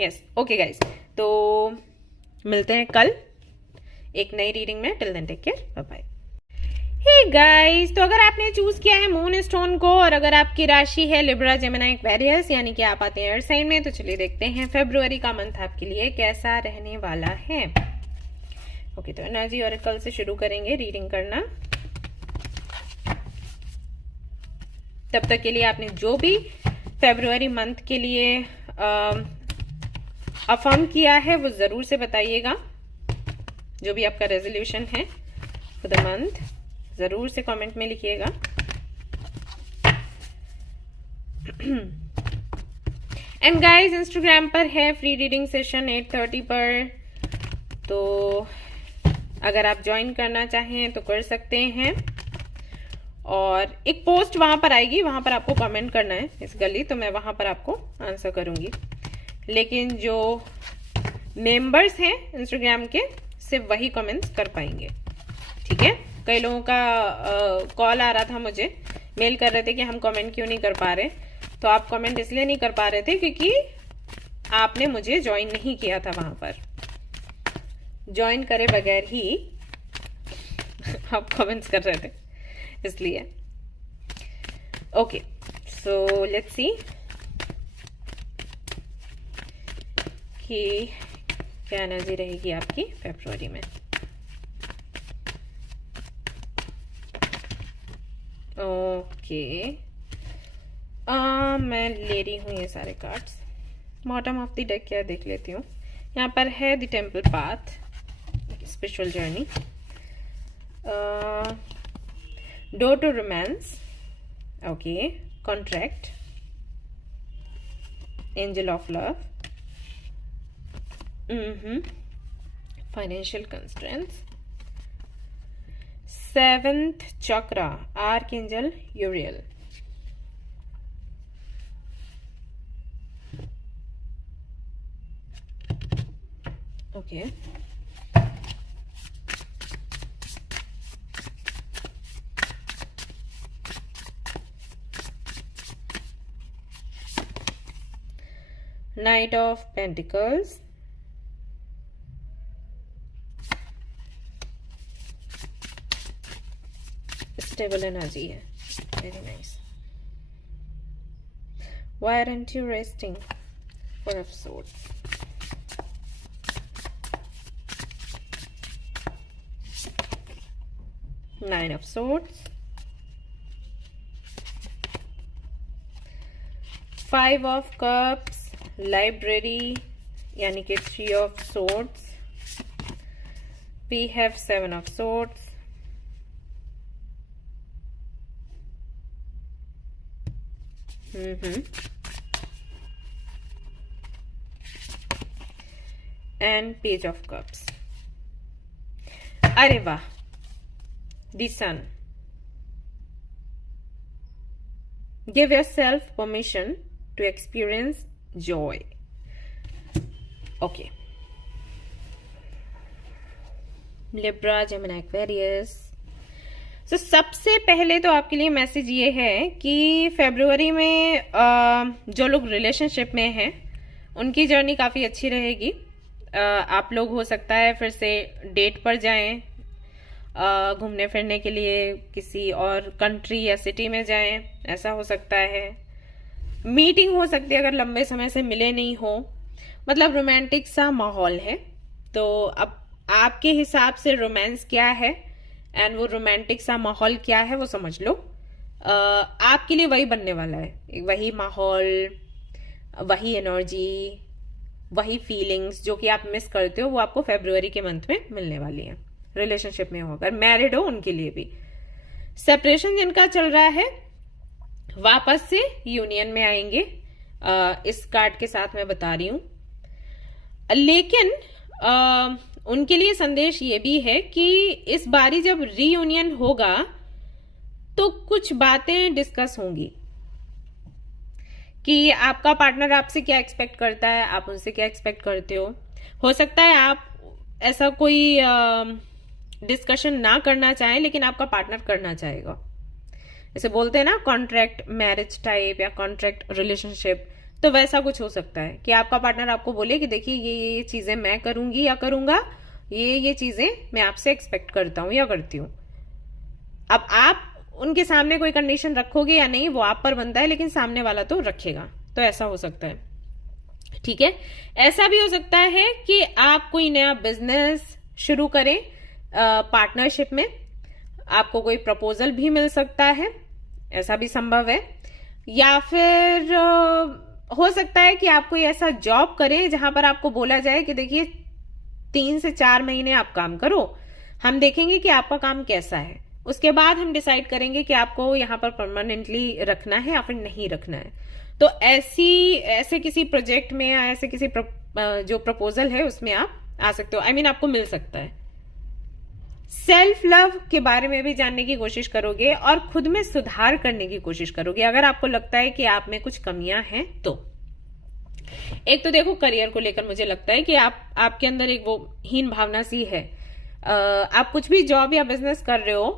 यस, ओके गाइस, तो मिलते हैं कल एक नई रीडिंग में। Till then take care, bye bye. Hey guys, तो अगर आपने चूज किया है मून स्टोन को और अगर आपकी राशि है लिब्रा, जेमिनी, एक्वेरियस, यानी कि आप आते हैं एयर साइन में, तो चलिए देखते हैं फरवरी का मंथ आपके लिए कैसा रहने वाला है। ओके, तो एनर्जी ऑरेकल से शुरू करेंगे रीडिंग करना। तब तक के लिए आपने जो भी फरवरी मंथ के लिए अफर्म किया है वो जरूर से बताइएगा। जो भी आपका रेजोल्यूशन है फॉर द मंथ जरूर से कमेंट में लिखिएगा। एंड गाइस, इंस्टाग्राम पर है फ्री रीडिंग सेशन 8:30 पर, तो अगर आप ज्वाइन करना चाहें तो कर सकते हैं। और एक पोस्ट वहां पर आएगी, वहां पर आपको कमेंट करना है इस गली, तो मैं वहां पर आपको आंसर करूंगी। लेकिन जो मेंबर्स हैं इंस्टाग्राम के सिर्फ वही कमेंट्स कर पाएंगे, ठीक है? कई लोगों का कॉल आ रहा था मुझे, मेल कर रहे थे कि हम कमेंट क्यों नहीं कर पा रहे। तो आप कमेंट इसलिए नहीं कर पा रहे थे क्योंकि आपने मुझे ज्वाइन नहीं किया था वहां पर। ज्वाइन करे बगैर ही आप कमेंट्स कर रहे थे, इसलिए। ओके, सो लेट्स सी कि क्या एनर्जी रहेगी आपकी फरवरी में। ओके, मैं ले रही हूँ ये सारे cards. Bottom of the deck क्या देख लेती हूँ। यहाँ पर है the temple path, spiritual journey, door to romance, okay, contract, angel of love, financial constraints, 7th chakra, Archangel Uriel. Okay. Knight of Pentacles. Stable energy है, very nice. Why aren't you resting? Four of Swords. Nine of Swords. 5 of Cups, Library, यानी कि 3 of Swords. We have 7 of Swords. And Page of Cups. अरे वाह, the Sun. Give yourself permission to experience joy. Okay. Libra, Gemini, Aquarius. तो सबसे पहले तो आपके लिए मैसेज ये है कि फरवरी में जो लोग रिलेशनशिप में हैं उनकी जर्नी काफ़ी अच्छी रहेगी। आप लोग हो सकता है फिर से डेट पर जाएं, घूमने फिरने के लिए किसी और कंट्री या सिटी में जाएं, ऐसा हो सकता है। मीटिंग हो सकती है अगर लंबे समय से मिले नहीं हो, मतलब रोमांटिक सा माहौल है। तो अब आपके हिसाब से रोमांस क्या है एंड वो रोमांटिक सा माहौल क्या है वो समझ लो। आपके लिए वही बनने वाला है, वही माहौल, वही एनर्जी, वही फीलिंग्स जो कि आप मिस करते हो वो आपको फरवरी के मंथ में मिलने वाली है। रिलेशनशिप में हो, अगर मैरिड हो उनके लिए भी। सेपरेशन जिनका चल रहा है वापस से यूनियन में आएंगे, इस कार्ड के साथ मैं बता रही हूं। लेकिन उनके लिए संदेश ये भी है कि इस बारी जब रीयूनियन होगा तो कुछ बातें डिस्कस होंगी कि आपका पार्टनर आपसे क्या एक्सपेक्ट करता है, आप उनसे क्या एक्सपेक्ट करते हो सकता है आप ऐसा कोई डिस्कशन ना करना चाहें लेकिन आपका पार्टनर करना चाहेगा। जैसे बोलते हैं ना कॉन्ट्रैक्ट मैरिज टाइप या कॉन्ट्रैक्ट रिलेशनशिप, तो वैसा कुछ हो सकता है कि आपका पार्टनर आपको बोले कि देखिए ये चीजें मैं करूंगी या करूंगा, ये चीजें मैं आपसे एक्सपेक्ट करता हूं या करती हूं। अब आप उनके सामने कोई कंडीशन रखोगे या नहीं वो आप पर बनता है, लेकिन सामने वाला तो रखेगा, तो ऐसा हो सकता है। ठीक है, ऐसा भी हो सकता है कि आप कोई नया बिजनेस शुरू करें पार्टनरशिप में, आपको कोई प्रपोजल भी मिल सकता है, ऐसा भी संभव है। या फिर हो सकता है कि आप कोई ऐसा जॉब करें जहां पर आपको बोला जाए कि देखिए 3 से 4 महीने आप काम करो, हम देखेंगे कि आपका काम कैसा है, उसके बाद हम डिसाइड करेंगे कि आपको यहाँ पर परमानेंटली रखना है या फिर नहीं रखना है। तो ऐसे किसी प्रोजेक्ट में या ऐसे किसी जो प्रपोजल है उसमें आप आ सकते हो, आपको मिल सकता है। सेल्फ लव के बारे में भी जानने की कोशिश करोगे और खुद में सुधार करने की कोशिश करोगे अगर आपको लगता है कि आप में कुछ कमियां हैं तो। एक तो देखो करियर को लेकर मुझे लगता है कि आपके अंदर एक वो हीन भावना सी है। आप कुछ भी जॉब या बिजनेस कर रहे हो,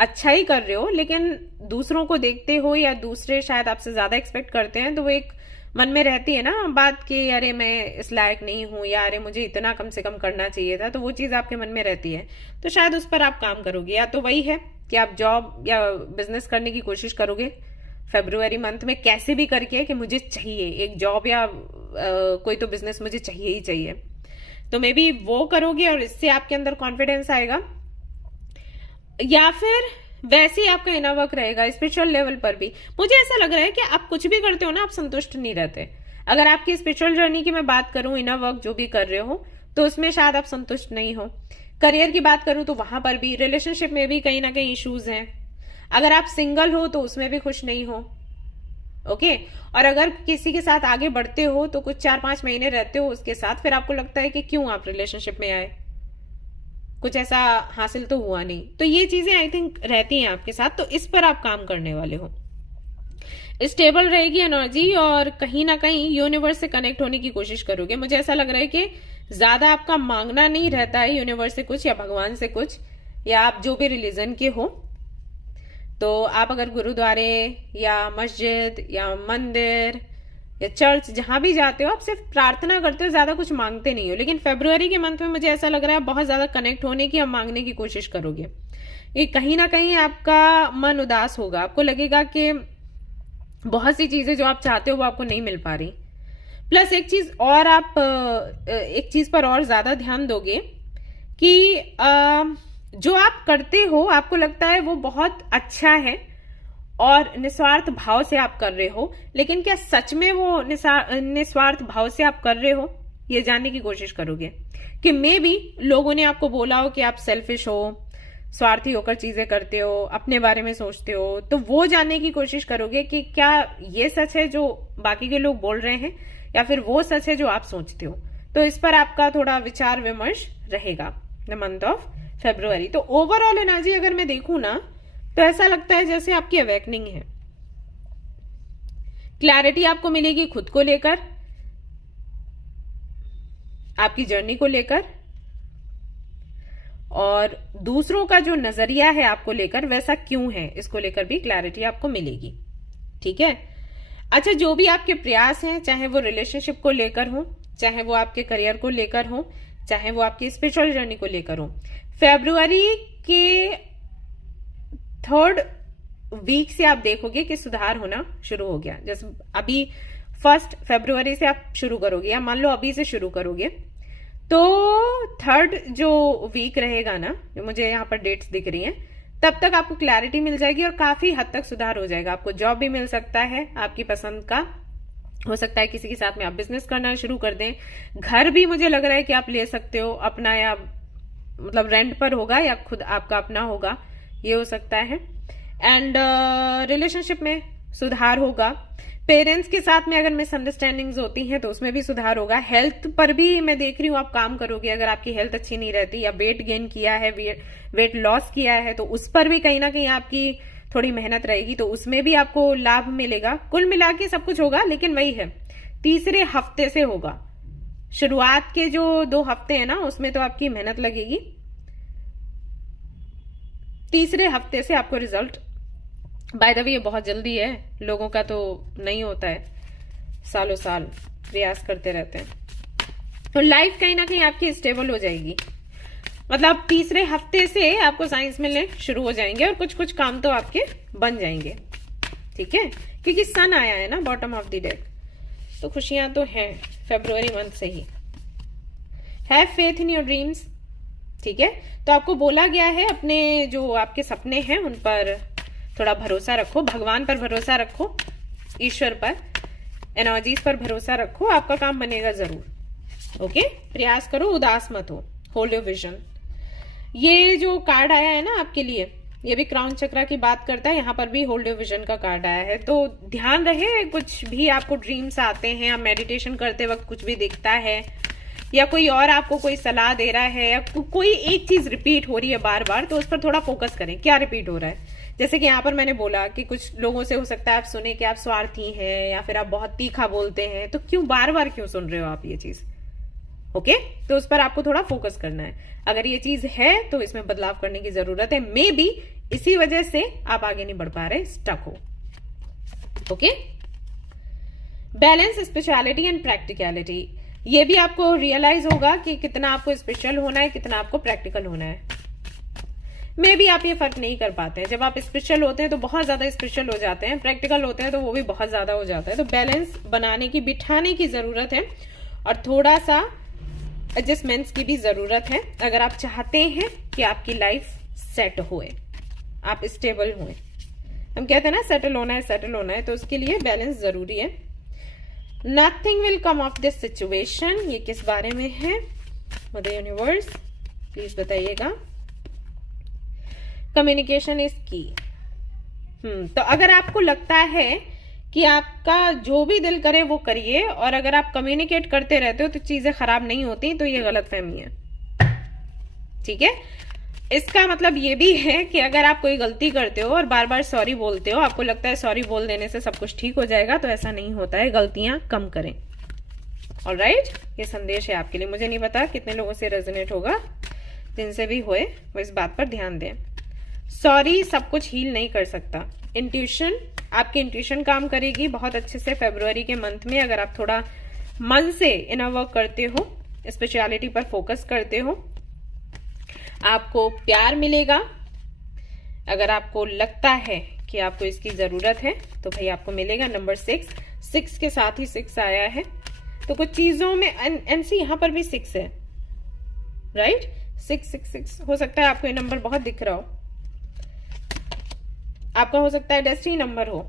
अच्छा ही कर रहे हो, लेकिन दूसरों को देखते हो या दूसरे शायद आपसे ज्यादा एक्सपेक्ट करते हैं, तो वो एक मन में रहती है ना बात कि अरे मैं इस लायक नहीं हूं या अरे मुझे इतना कम से कम करना चाहिए था, तो वो चीज आपके मन में रहती है। तो शायद उस पर आप काम करोगे, या तो वही है कि आप जॉब या बिजनेस करने की कोशिश करोगे फरवरी मंथ में कैसे भी करके कि मुझे चाहिए एक जॉब या कोई तो बिजनेस मुझे चाहिए ही चाहिए, तो मे बी वो करोगे और इससे आपके अंदर कॉन्फिडेंस आएगा। या फिर वैसे ही आपका इनर वर्क रहेगा स्पिरिचुअल लेवल पर भी। मुझे ऐसा लग रहा है कि आप कुछ भी करते हो ना, आप संतुष्ट नहीं रहते। अगर आपकी स्पिरिचुअल जर्नी की मैं बात करूं, इनर वर्क जो भी कर रहे हो, तो उसमें शायद आप संतुष्ट नहीं हो। करियर की बात करूं तो वहां पर भी, रिलेशनशिप में भी कहीं ना कहीं इश्यूज हैं। अगर आप सिंगल हो तो उसमें भी खुश नहीं हो, ओके। और अगर किसी के साथ आगे बढ़ते हो तो कुछ 4-5 महीने रहते हो उसके साथ, फिर आपको लगता है कि क्यों आप रिलेशनशिप में आए, कुछ ऐसा हासिल तो हुआ नहीं। तो ये चीजें आई थिंक रहती हैं आपके साथ, तो इस पर आप काम करने वाले हो। स्टेबल रहेगी एनर्जी और कहीं ना कहीं यूनिवर्स से कनेक्ट होने की कोशिश करोगे। मुझे ऐसा लग रहा है कि ज्यादा आपका मांगना नहीं रहता है यूनिवर्स से कुछ या भगवान से कुछ, या आप जो भी रिलीजन के हो, तो आप अगर गुरुद्वारे या मस्जिद या मंदिर या चर्च जहां भी जाते हो, आप सिर्फ प्रार्थना करते हो, ज्यादा कुछ मांगते नहीं हो। लेकिन फरवरी के मंथ में मुझे ऐसा लग रहा है बहुत ज्यादा कनेक्ट होने की, आप मांगने की कोशिश करोगे। ये कहीं ना कहीं आपका मन उदास होगा, आपको लगेगा कि बहुत सी चीजें जो आप चाहते हो वो आपको नहीं मिल पा रही। प्लस एक चीज और, आप एक चीज पर और ज्यादा ध्यान दोगे कि जो आप करते हो आपको लगता है वो बहुत अच्छा है और निस्वार्थ भाव से आप कर रहे हो, लेकिन क्या सच में वो निस्वार्थ भाव से आप कर रहे हो, ये जानने की कोशिश करोगे। कि मे बी लोगों ने आपको बोला हो कि आप सेल्फिश हो, स्वार्थी होकर चीजें करते हो, अपने बारे में सोचते हो, तो वो जानने की कोशिश करोगे कि क्या ये सच है जो बाकी के लोग बोल रहे हैं, या फिर वो सच है जो आप सोचते हो। तो इस पर आपका थोड़ा विचार विमर्श रहेगा द मंथ ऑफ फरवरी। तो ओवरऑल एनर्जी अगर मैं देखूं ना, तो ऐसा लगता है जैसे आपकी अवेकनिंग है, क्लैरिटी आपको मिलेगी खुद को लेकर, आपकी जर्नी को लेकर, और दूसरों का जो नजरिया है आपको लेकर वैसा क्यों है, इसको लेकर भी क्लैरिटी आपको मिलेगी। ठीक है। अच्छा, जो भी आपके प्रयास हैं, चाहे वो रिलेशनशिप को लेकर हो, चाहे वो आपके करियर को लेकर हो, चाहे वो आपकी स्पिरिचुअल जर्नी को लेकर हो, फरवरी के 3rd वीक से आप देखोगे कि सुधार होना शुरू हो गया। जैसे अभी 1 फरवरी से आप शुरू करोगे, या मान लो अभी से शुरू करोगे, तो 3rd जो वीक रहेगा ना, जो मुझे यहाँ पर डेट्स दिख रही हैं, तब तक आपको क्लैरिटी मिल जाएगी और काफी हद तक सुधार हो जाएगा। आपको जॉब भी मिल सकता है आपकी पसंद का, हो सकता है किसी के साथ में आप बिजनेस करना शुरू कर दें। घर भी मुझे लग रहा है कि आप ले सकते हो अपना, या मतलब रेंट पर होगा या खुद आपका अपना होगा, ये हो सकता है। एंड रिलेशनशिप में सुधार होगा। पेरेंट्स के साथ में अगर मिसअंडरस्टैंडिंग्स होती हैं तो उसमें भी सुधार होगा। हेल्थ पर भी मैं देख रही हूँ आप काम करोगे। अगर आपकी हेल्थ अच्छी नहीं रहती या वेट गेन किया है, वेट लॉस किया है, तो उस पर भी कहीं ना कहीं आपकी थोड़ी मेहनत रहेगी, तो उसमें भी आपको लाभ मिलेगा। कुल मिला के सब कुछ होगा, लेकिन वही है, तीसरे हफ्ते से होगा। शुरुआत के जो 2 हफ्ते हैं ना, उसमें तो आपकी मेहनत लगेगी। तीसरे हफ्ते से आपको रिजल्ट, बाय द वे ये बहुत जल्दी है, लोगों का तो नहीं होता है, सालों साल प्रयास करते रहते हैं। तो लाइफ कहीं ना कहीं आपकी स्टेबल हो जाएगी। मतलब तीसरे हफ्ते से आपको साइंस मिलने शुरू हो जाएंगे और कुछ कुछ काम तो आपके बन जाएंगे, ठीक है, क्योंकि सन आया है ना बॉटम ऑफ द डेक, तो खुशियां तो हैं फरवरी मंथ से ही। Have faith in your dreams, ठीक है। तो आपको बोला गया है अपने जो आपके सपने हैं उन पर थोड़ा भरोसा रखो, भगवान पर भरोसा रखो, ईश्वर पर, एनर्जीज पर भरोसा रखो, आपका काम बनेगा जरूर। ओके, प्रयास करो, उदास मत हो, होल्ड योर विजन। ये जो कार्ड आया है ना आपके लिए, ये भी क्राउन चक्रा की बात करता है। यहाँ पर भी होल्ड योर विजन का कार्ड आया है, तो ध्यान रहे कुछ भी आपको ड्रीम्स आते हैं या मेडिटेशन करते वक्त कुछ भी दिखता है या कोई और आपको कोई सलाह दे रहा है या कोई एक चीज रिपीट हो रही है बार बार, तो उस पर थोड़ा फोकस करें, क्या रिपीट हो रहा है। जैसे कि यहाँ पर मैंने बोला कि कुछ लोगों से हो सकता है आप सुने कि आप स्वार्थी हैं या फिर आप बहुत तीखा बोलते हैं, तो क्यों बार बार क्यों सुन रहे हो आप ये चीज। ओके, तो उस पर आपको थोड़ा फोकस करना है। अगर ये चीज है तो इसमें बदलाव करने की जरूरत है, मे बी इसी वजह से आप आगे नहीं बढ़ पा रहे, स्टक हो। Okay, balance spirituality and practicality, ये भी आपको रियलाइज होगा कि कितना आपको स्पिरिचुअल होना है, कितना आपको प्रैक्टिकल होना है। मे भी आप ये फर्क नहीं कर पाते हैं। जब आप स्पिरिचुअल होते हैं तो बहुत ज्यादा स्पिरिचुअल हो जाते हैं, प्रैक्टिकल होते हैं तो वो भी बहुत ज्यादा हो जाता है। तो बैलेंस बनाने की, बिठाने की जरूरत है और थोड़ा सा एडजस्टमेंट्स की भी जरूरत है अगर आप चाहते हैं कि आपकी लाइफ सेट होए, आप स्टेबल हुए। हम कहते हैं ना सेटल होना है, सेटल होना है, तो उसके लिए बैलेंस जरूरी है। Nothing will come of this situation, ये किस बारे में है मदर यूनिवर्स, प्लीज बताइएगा। कम्युनिकेशन इज की। तो अगर आपको लगता है कि आपका जो भी दिल करे वो करिए और अगर आप कम्युनिकेट करते रहते हो तो चीजें खराब नहीं होती, तो ये गलतफहमी है, ठीक है। इसका मतलब ये भी है कि अगर आप कोई गलती करते हो और बार बार सॉरी बोलते हो, आपको लगता है सॉरी बोल देने से सब कुछ ठीक हो जाएगा, तो ऐसा नहीं होता है, गलतियां कम करें। ऑलराइट, ये संदेश है आपके लिए। मुझे नहीं पता कितने लोगों से रेजोनेट होगा, जिनसे भी होए वो इस बात पर ध्यान दें। सॉरी सब कुछ हील नहीं कर सकता। इंट्यूशन, आपकी इंट्यूशन काम करेगी बहुत अच्छे से फरवरी के मंथ में, अगर आप थोड़ा मन से इनर वर्क करते हो, स्पिरिचुअलिटी पर फोकस करते हो, आपको प्यार मिलेगा। अगर आपको लगता है कि आपको इसकी जरूरत है तो भाई आपको मिलेगा। नंबर 6 के साथ ही 6 आया है, तो कुछ चीजों में एनसी यहां पर भी 6 है, राइट। 6 हो सकता है आपको ये नंबर बहुत दिख रहा हो, आपका हो सकता है डेस्टिनी नंबर हो,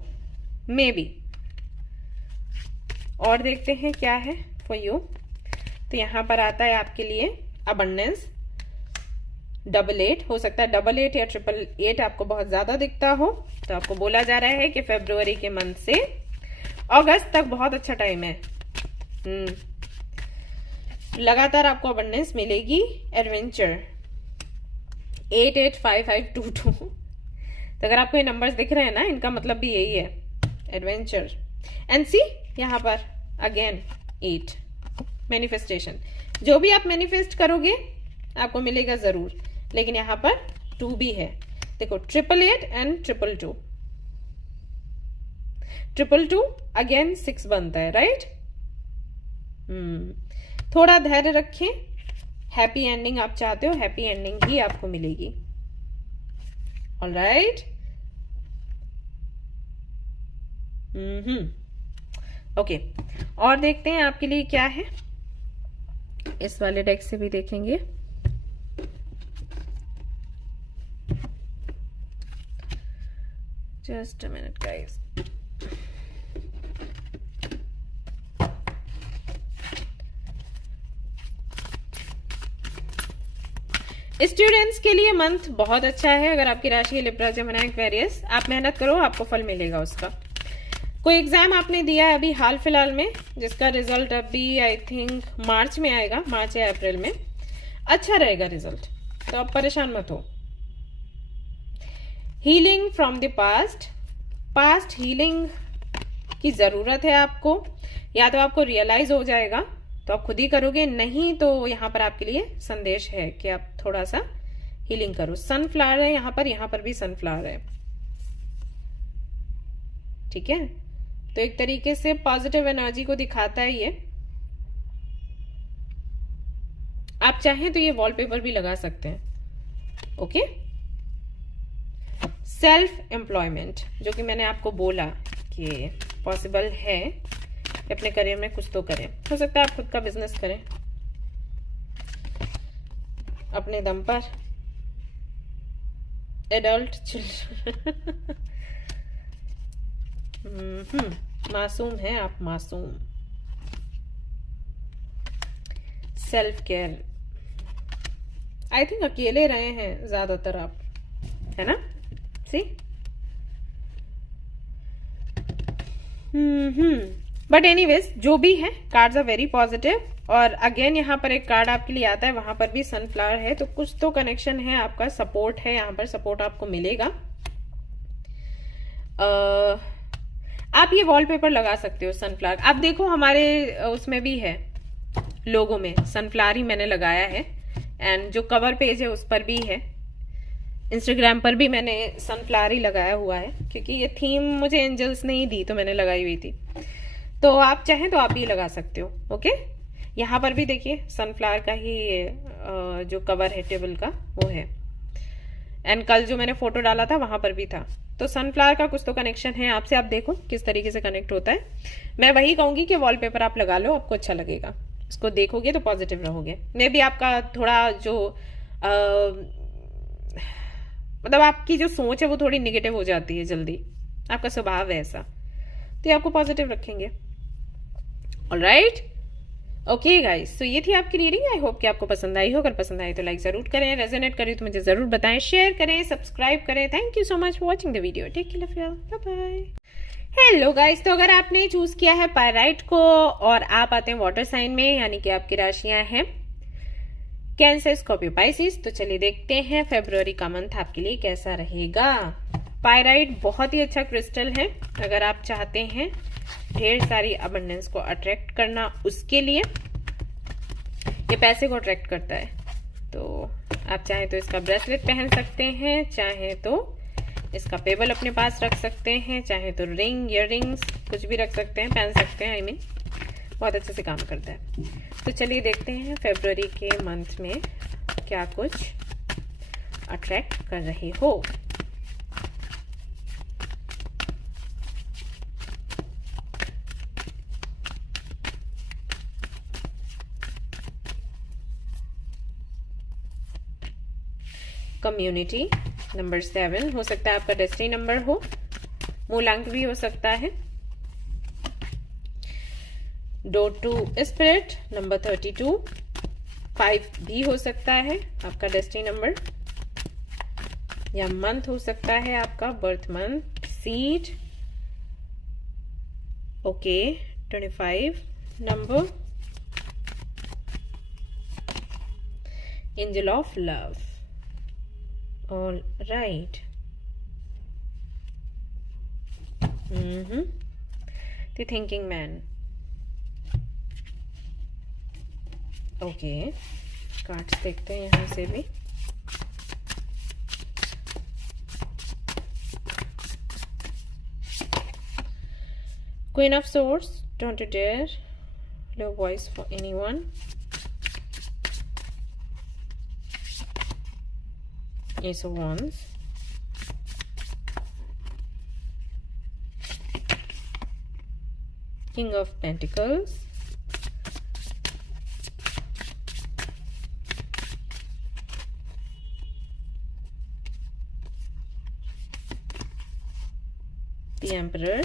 मे बी। और देखते हैं क्या है फॉर यू। तो यहां पर आता है आपके लिए अबंडेंस, 88 हो सकता है, 88 या 888 आपको बहुत ज्यादा दिखता हो, तो आपको बोला जा रहा है कि फरवरी के मंथ से अगस्त तक बहुत अच्छा टाइम है। लगातार आपको अबंडेंस मिलेगी। एडवेंचर 885522, तो अगर आपको ये नंबर्स दिख रहे हैं ना, इनका मतलब भी यही है, एडवेंचर। एंड सी यहाँ पर अगेन 8, मैनिफेस्टेशन। जो भी आप मैनिफेस्ट करोगे आपको मिलेगा जरूर, लेकिन यहाँ पर 2 भी है। देखो 888 एंड 222, 222 अगेन 6 बनता है, राइट। थोड़ा धैर्य रखें, हैप्पी एंडिंग आप चाहते हो, हैप्पी एंडिंग ही आपको मिलेगी। ऑलराइट, ओके, और देखते हैं आपके लिए क्या है। इस वाले डेक से भी देखेंगे। Just a minute guys. Students के लिए मंथ बहुत अच्छा है। अगर आपकी राशि लिब्रा, जेमिनी, एक्वेरियस, आप मेहनत करो, आपको फल मिलेगा उसका। कोई एग्जाम आपने दिया है अभी हाल फिलहाल में, जिसका रिजल्ट अभी आई थिंक मार्च में आएगा, मार्च या अप्रैल में, अच्छा रहेगा रिजल्ट, तो आप परेशान मत हो। Healing from the past, past healing की जरूरत है आपको, या तो आपको रियलाइज हो जाएगा तो आप खुद ही करोगे, नहीं तो यहाँ पर आपके लिए संदेश है कि आप थोड़ा सा हीलिंग करो। सनफ्लावर है यहाँ पर भी सनफ्लावर है, ठीक है। तो एक तरीके से पॉजिटिव एनर्जी को दिखाता है ये। आप चाहें तो ये वॉलपेपर भी लगा सकते हैं, ओके। सेल्फ एम्प्लॉयमेंट, जो कि मैंने आपको बोला कि पॉसिबल है कि अपने करियर में कुछ तो करें, हो सकता है आप खुद का बिजनेस करें अपने दम पर। एडल्ट चिल्ड्रन मासूम है आप, मासूम। सेल्फ केयर, आई थिंक अकेले रहे हैं ज्यादातर आप, है ना, सी। बट एनीवेज जो भी है, कार्ड्स आर वेरी पॉजिटिव। और अगेन यहाँ पर एक कार्ड आपके लिए आता है, वहां पर भी सनफ्लावर है, तो कुछ तो कनेक्शन है आपका, सपोर्ट है यहाँ पर, सपोर्ट आपको मिलेगा। आप ये वॉलपेपर लगा सकते हो सनफ्लावर। आप देखो हमारे उसमें भी है, लोगों में सनफ्लावर ही मैंने लगाया है, एंड जो कवर पेज है उस पर भी है, इंस्टाग्राम पर भी मैंने सनफ्लावर ही लगाया हुआ है, क्योंकि ये थीम मुझे एंजल्स ने ही दी तो मैंने लगाई हुई थी। तो आप चाहें तो आप भी लगा सकते हो, ओके। यहाँ पर भी देखिए सनफ्लावर का ही जो कवर है टेबल का वो है, एंड कल जो मैंने फोटो डाला था वहां पर भी था। तो सनफ्लावर का कुछ तो कनेक्शन है आपसे, आप देखो किस तरीके से कनेक्ट होता है। मैं वही कहूंगी कि वॉलपेपर आप लगा लो, आपको अच्छा लगेगा, इसको देखोगे तो पॉजिटिव रहोगे। मे भी आपका थोड़ा जो मतलब आपकी जो सोच है वो थोड़ी निगेटिव हो जाती है जल्दी, आपका स्वभाव है ऐसा, तो ये आपको पॉजिटिव रखेंगे। ऑलराइट, ओके गाइस, तो ये थी आपकी रीडिंग। आई होप कि आपको पसंद आई हो, अगर पसंद आई तो लाइक जरूर करें, रेजोनेट करें तो मुझे जरूर बताएं, शेयर करें, सब्सक्राइब करें। Thank you so much for watching the video, take care of your, bye bye. Hello guys, तो अगर आपने चूज किया है पायराइट को और आप आते हैं वाटर साइन में, यानी कि आपकी राशियां हैं कैंसर, स्कॉर्पियो, पाइसिस, तो चलिए देखते हैं फरवरी का मंथ आपके लिए कैसा रहेगा। पायराइट बहुत ही अच्छा क्रिस्टल है, अगर आप चाहते हैं ढेर सारी अबंडेंस को अट्रैक्ट करना, उसके लिए ये पैसे को अट्रैक्ट करता है। तो आप चाहें तो इसका ब्रेसलेट पहन सकते हैं, चाहें तो इसका पेबल अपने पास रख सकते हैं, चाहे तो रिंग, इयररिंग्स कुछ भी रख सकते हैं, पहन सकते हैं। आई मीन बहुत अच्छे से काम करता है। तो चलिए देखते हैं फरवरी के मंथ में क्या कुछ अट्रैक्ट कर रहे हो। कम्युनिटी नंबर 7 हो सकता है आपका डेस्टिनी नंबर हो, मूलांक भी हो सकता है। डोर टू स्पिरिट नंबर 32, 5 भी हो सकता है आपका डेस्टिनी नंबर, या मंथ हो सकता है आपका birth month. Seed, okay, 25 number. Angel of love, all right. The thinking man, okay. Cards देखते हैं यहां से भी। Queen of swords, don't you dare low voice for anyone. Ace of Wands, King of Pentacles, the Emperor,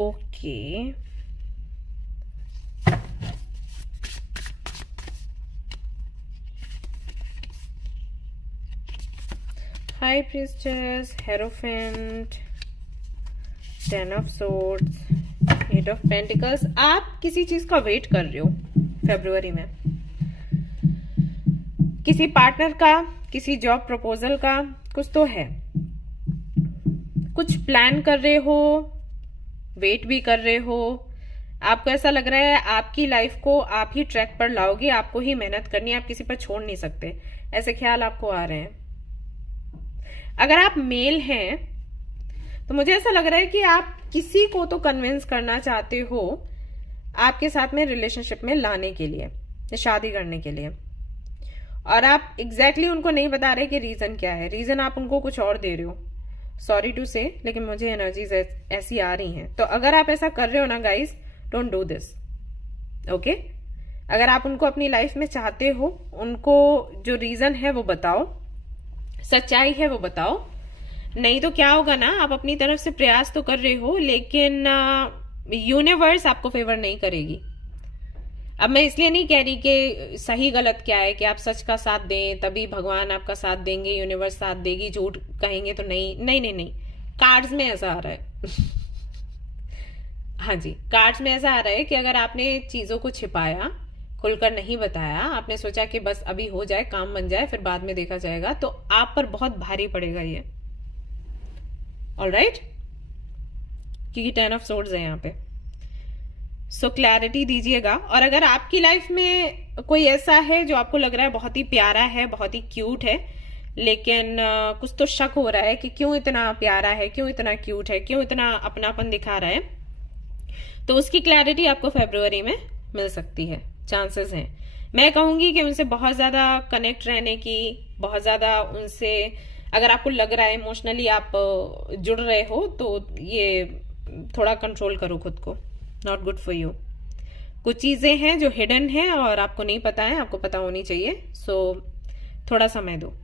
okay, high priestess, hierophant, 10 of swords, 8 of pentacles. आप किसी चीज का wait कर रहे हो फेब्रुअरी में, किसी पार्टनर का, किसी जॉब प्रपोजल का, कुछ तो है, कुछ प्लान कर रहे हो, वेट भी कर रहे हो। आपको ऐसा लग रहा है आपकी लाइफ को आप ही ट्रैक पर लाओगे, आपको ही मेहनत करनी है, आप किसी पर छोड़ नहीं सकते, ऐसे ख्याल आपको आ रहे हैं। अगर आप मेल हैं तो मुझे ऐसा लग रहा है कि आप किसी को तो कन्विंस करना चाहते हो आपके साथ में रिलेशनशिप में लाने के लिए, शादी करने के लिए, और आप एग्जैक्टली उनको नहीं बता रहे कि रीजन क्या है। रीजन आप उनको कुछ और दे रहे हो, सॉरी टू से, लेकिन मुझे एनर्जीज ऐसी आ रही हैं। तो अगर आप ऐसा कर रहे हो ना guys, don't do this, okay. अगर आप उनको अपनी लाइफ में चाहते हो, उनको जो रीजन है वो बताओ, सच्चाई है वो बताओ। नहीं तो क्या होगा ना, आप अपनी तरफ से प्रयास तो कर रहे हो लेकिन यूनिवर्स आपको फेवर नहीं करेगी। अब मैं इसलिए नहीं कह रही कि सही गलत क्या है, कि आप सच का साथ दें तभी भगवान आपका साथ देंगे, यूनिवर्स साथ देगी, झूठ कहेंगे तो नहीं, नहीं नहीं नहीं, कार्ड्स में ऐसा आ रहा है हाँ जी, कार्ड्स में ऐसा आ रहा है कि अगर आपने चीजों को छिपाया, खुलकर नहीं बताया, आपने सोचा कि बस अभी हो जाए, काम बन जाए, फिर बाद में देखा जाएगा, तो आप पर बहुत भारी पड़ेगा ये, ऑलराइट, क्योंकि 10 ऑफ सोर्ड्स है यहाँ पे। सो क्लैरिटी दीजिएगा। और अगर आपकी लाइफ में कोई ऐसा है जो आपको लग रहा है बहुत ही प्यारा है, बहुत ही क्यूट है, लेकिन कुछ तो शक हो रहा है कि क्यों इतना प्यारा है, क्यों इतना क्यूट है, क्यों इतना अपनापन दिखा रहा है, तो उसकी क्लैरिटी आपको फेब्रुअरी में मिल सकती है, चांसेस हैं। मैं कहूंगी कि उनसे बहुत ज्यादा कनेक्ट रहने की, बहुत ज्यादा उनसे, अगर आपको लग रहा है इमोशनली आप जुड़ रहे हो, तो ये थोड़ा कंट्रोल करो खुद को, नॉट गुड फॉर यू। कुछ चीजें हैं जो हिडन है और आपको नहीं पता है, आपको पता होनी चाहिए, सो थोड़ा समय दो,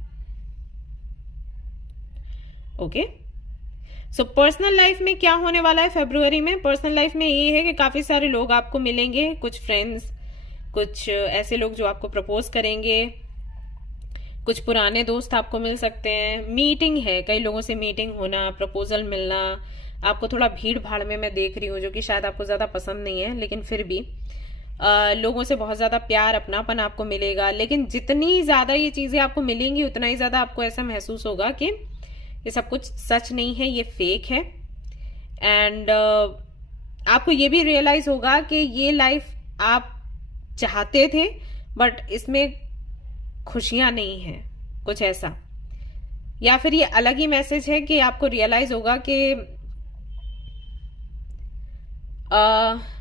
ओके। सो पर्सनल लाइफ में क्या होने वाला है फेब्रुअरी में? पर्सनल लाइफ में ये है कि काफी सारे लोग आपको मिलेंगे, कुछ फ्रेंड्स, कुछ ऐसे लोग जो आपको प्रपोज करेंगे, कुछ पुराने दोस्त आपको मिल सकते हैं, मीटिंग है, कई लोगों से मीटिंग होना, प्रपोजल मिलना। आपको थोड़ा भीड़ भाड़ में मैं देख रही हूँ, जो कि शायद आपको ज्यादा पसंद नहीं है, लेकिन फिर भी लोगों से बहुत ज्यादा प्यार, अपनापन आपको मिलेगा। लेकिन जितनी ज्यादा ये चीजें आपको मिलेंगी, उतना ही ज्यादा आपको ऐसा महसूस होगा कि ये सब कुछ सच नहीं है, ये फेक है। एंड आपको ये भी रियलाइज होगा कि ये लाइफ आप चाहते थे, बट इसमें खुशियां नहीं है, कुछ ऐसा। या फिर ये अलग ही मैसेज है कि आपको रियलाइज होगा कि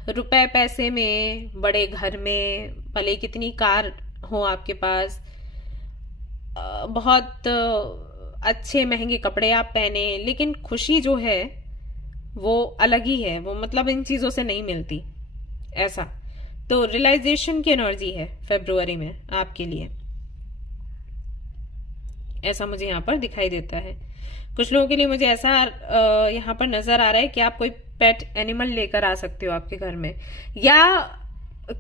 रुपए पैसे में, बड़े घर में, भले कितनी कार हो आपके पास, बहुत अच्छे महंगे कपड़े आप पहने, लेकिन खुशी जो है वो अलग ही है, वो मतलब इन चीजों से नहीं मिलती, ऐसा। तो रियलाइजेशन की एनर्जी है फेब्रुअरी में आपके लिए, ऐसा मुझे यहाँ पर दिखाई देता है। कुछ लोगों के लिए मुझे ऐसा यहाँ पर नजर आ रहा है कि आप कोई पेट एनिमल लेकर आ सकते हो आपके घर में, या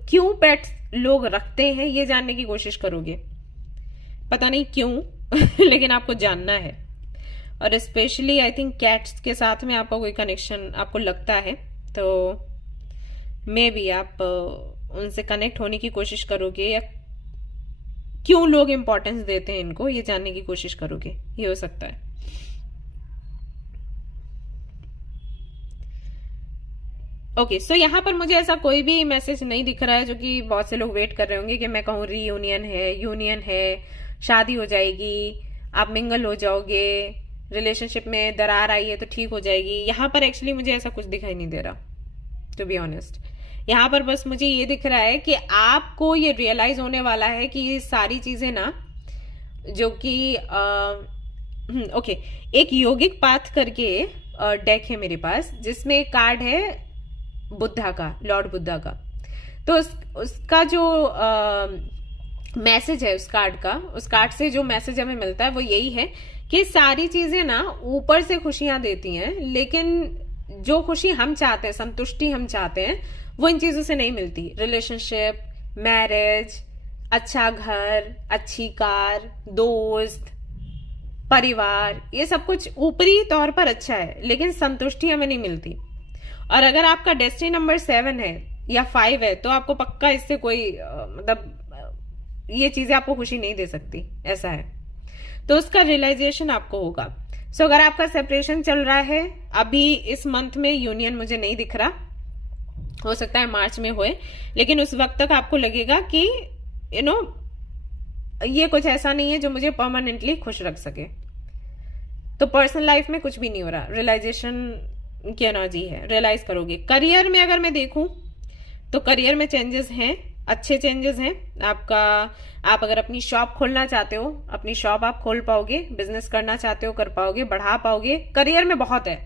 क्यों पेट लोग रखते हैं ये जानने की कोशिश करोगे, पता नहीं क्यों लेकिन आपको जानना है। और स्पेशली आई थिंक कैट्स के साथ में आपका कोई कनेक्शन आपको लगता है, तो मे बी आप उनसे कनेक्ट होने की कोशिश करोगे, या क्यों लोग इंपॉर्टेंस देते हैं इनको, ये जानने की कोशिश करोगे, ये हो सकता है। ओके, सो यहाँ पर मुझे ऐसा कोई भी मैसेज नहीं दिख रहा है, जो कि बहुत से लोग वेट कर रहे होंगे कि मैं कहूँ रीयूनियन है, यूनियन है, शादी हो जाएगी, आप मिंगल हो जाओगे, रिलेशनशिप में दरार आई है तो ठीक हो जाएगी। यहाँ पर एक्चुअली मुझे ऐसा कुछ दिखाई नहीं दे रहा, टू बी ऑनेस्ट। यहाँ पर बस मुझे ये दिख रहा है कि आपको ये रियलाइज होने वाला है कि ये सारी चीजें ना, जो कि ओके, एक योगिक पाथ करके डेक है मेरे पास, जिसमें एक कार्ड है बुद्धा का, लॉर्ड बुद्धा का। तो उसका जो मैसेज है उस कार्ड का, उस कार्ड से जो मैसेज हमें मिलता है वो यही है कि सारी चीजें ना ऊपर से खुशियां देती हैं, लेकिन जो खुशी हम चाहते हैं, संतुष्टि हम चाहते हैं, वो इन चीजों से नहीं मिलती। रिलेशनशिप, मैरिज, अच्छा घर, अच्छी कार, दोस्त, परिवार, ये सब कुछ ऊपरी तौर पर अच्छा है, लेकिन संतुष्टि हमें नहीं मिलती। और अगर आपका डेस्टिनी नंबर 7 है या 5 है तो आपको पक्का इससे कोई ये चीजें आपको खुशी नहीं दे सकती, ऐसा है। तो उसका रियलाइजेशन आपको होगा। सो अगर आपका सेपरेशन चल रहा है, अभी इस मंथ में यूनियन मुझे नहीं दिख रहा, हो सकता है मार्च में होए, लेकिन उस वक्त तक आपको लगेगा कि ये कुछ ऐसा नहीं है जो मुझे परमानेंटली खुश रख सके। तो पर्सनल लाइफ में कुछ भी नहीं हो रहा, रियलाइजेशन की एनर्जी है, रियलाइज करोगे। करियर में अगर मैं देखूं तो करियर में चेंजेस हैं, अच्छे चेंजेस हैं आपका। आप अगर अपनी शॉप खोलना चाहते हो, अपनी शॉप आप खोल पाओगे, बिजनेस करना चाहते हो कर पाओगे, बढ़ा पाओगे, करियर में बहुत है।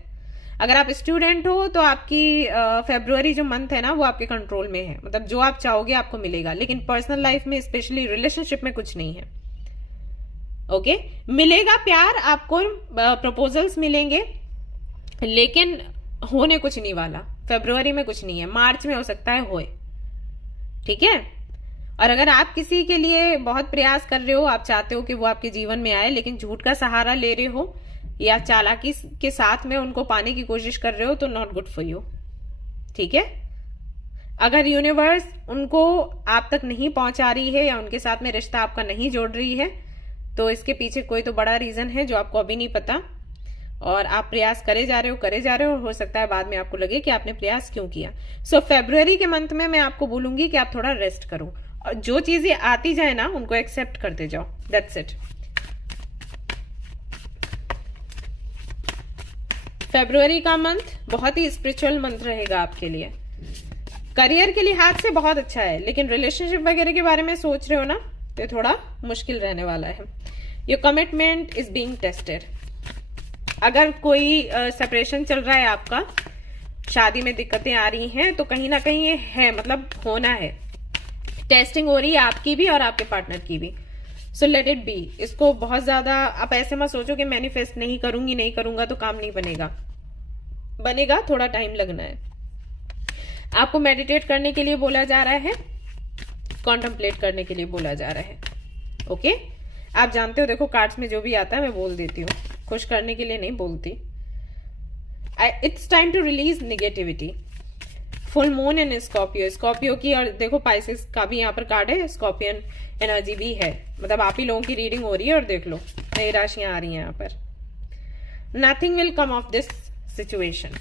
अगर आप स्टूडेंट हो तो आपकी फेब्रुवरी जो मंथ है ना, वो आपके कंट्रोल में है, मतलब जो आप चाहोगे आपको मिलेगा। लेकिन पर्सनल लाइफ में, स्पेशली रिलेशनशिप में कुछ नहीं है। ओके, मिलेगा प्यार आपको, प्रपोजल्स मिलेंगे, लेकिन होने कुछ नहीं वाला। फेब्रुवरी में कुछ नहीं है, मार्च में हो सकता है होए, ठीक है। और अगर आप किसी के लिए बहुत प्रयास कर रहे हो, आप चाहते हो कि वो आपके जीवन में आए, लेकिन झूठ का सहारा ले रहे हो या चालाकी के साथ में उनको पाने की कोशिश कर रहे हो, तो नॉट गुड फॉर यू, ठीक है। अगर यूनिवर्स उनको आप तक नहीं पहुंचा रही है या उनके साथ में रिश्ता आपका नहीं जोड़ रही है, तो इसके पीछे कोई तो बड़ा रीजन है जो आपको अभी नहीं पता, और आप प्रयास करे जा रहे हो, हो सकता है बाद में आपको लगे कि आपने प्रयास क्यों किया। सो फेब्रुवरी के मंथ में मैं आपको बोलूंगी कि आप थोड़ा रेस्ट करो, और जो चीजें आती जाए ना उनको एक्सेप्ट करते जाओ, दैट्स इट। फेब्रुवरी का मंथ बहुत ही स्पिरिचुअल मंथ रहेगा आपके लिए। करियर के लिहाज से बहुत अच्छा है, लेकिन रिलेशनशिप वगैरह के बारे में सोच रहे हो ना, तो थोड़ा मुश्किल रहने वाला है। Your commitment is being tested. अगर कोई सेपरेशन चल रहा है आपका, शादी में दिक्कतें आ रही हैं, तो कहीं ना कहीं ये है, मतलब होना है, टेस्टिंग हो रही है आपकी भी और आपके पार्टनर की भी। So let it be. इसको बहुत ज्यादा आप ऐसे मत सोचो कि मैनिफेस्ट नहीं करूंगा तो काम नहीं बनेगा, थोड़ा टाइम लगना है। आपको मेडिटेट करने के लिए बोला जा रहा है, कॉन्टम्पलेट करने के लिए बोला जा रहा है। ओके, आप जानते हो, देखो कार्ड्स में जो भी आता है मैं बोल देती हूँ, खुश करने के लिए नहीं बोलती। It's time to release negativity. Full moon in Scorpio की, और देखो पाइसेस का भी यहाँ पर कार्ड है, स्कॉर्पियन एनर्जी भी है, मतलब आप ही लोगों की रीडिंग हो रही है। और देख लो नई राशियां आ रही हैं यहाँ पर। Nothing will come of this situation.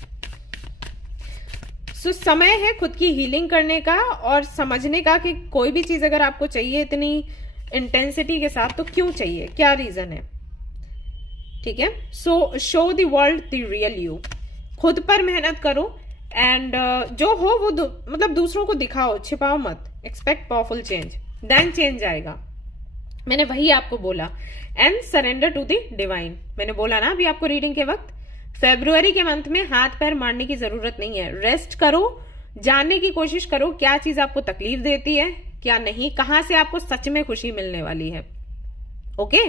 So समय है खुद की हीलिंग करने का और समझने का कि कोई भी चीज अगर आपको चाहिए इतनी इंटेंसिटी के साथ, तो क्यों चाहिए, क्या रीजन है, ठीक है। सो show the world the real you. खुद पर मेहनत करो, एंड जो हो वो मतलब दूसरों को दिखाओ, छिपाओ मत। Expect powerful change, then change आएगा। मैंने वही आपको बोला। And surrender to the divine. मैंने बोला ना अभी आपको रीडिंग के वक्त, फेब्रुवरी के मंथ में हाथ पैर मारने की जरूरत नहीं है। रेस्ट करो, जानने की कोशिश करो क्या चीज आपको तकलीफ देती है, क्या नहीं, कहां से आपको सच में खुशी मिलने वाली है। ओके,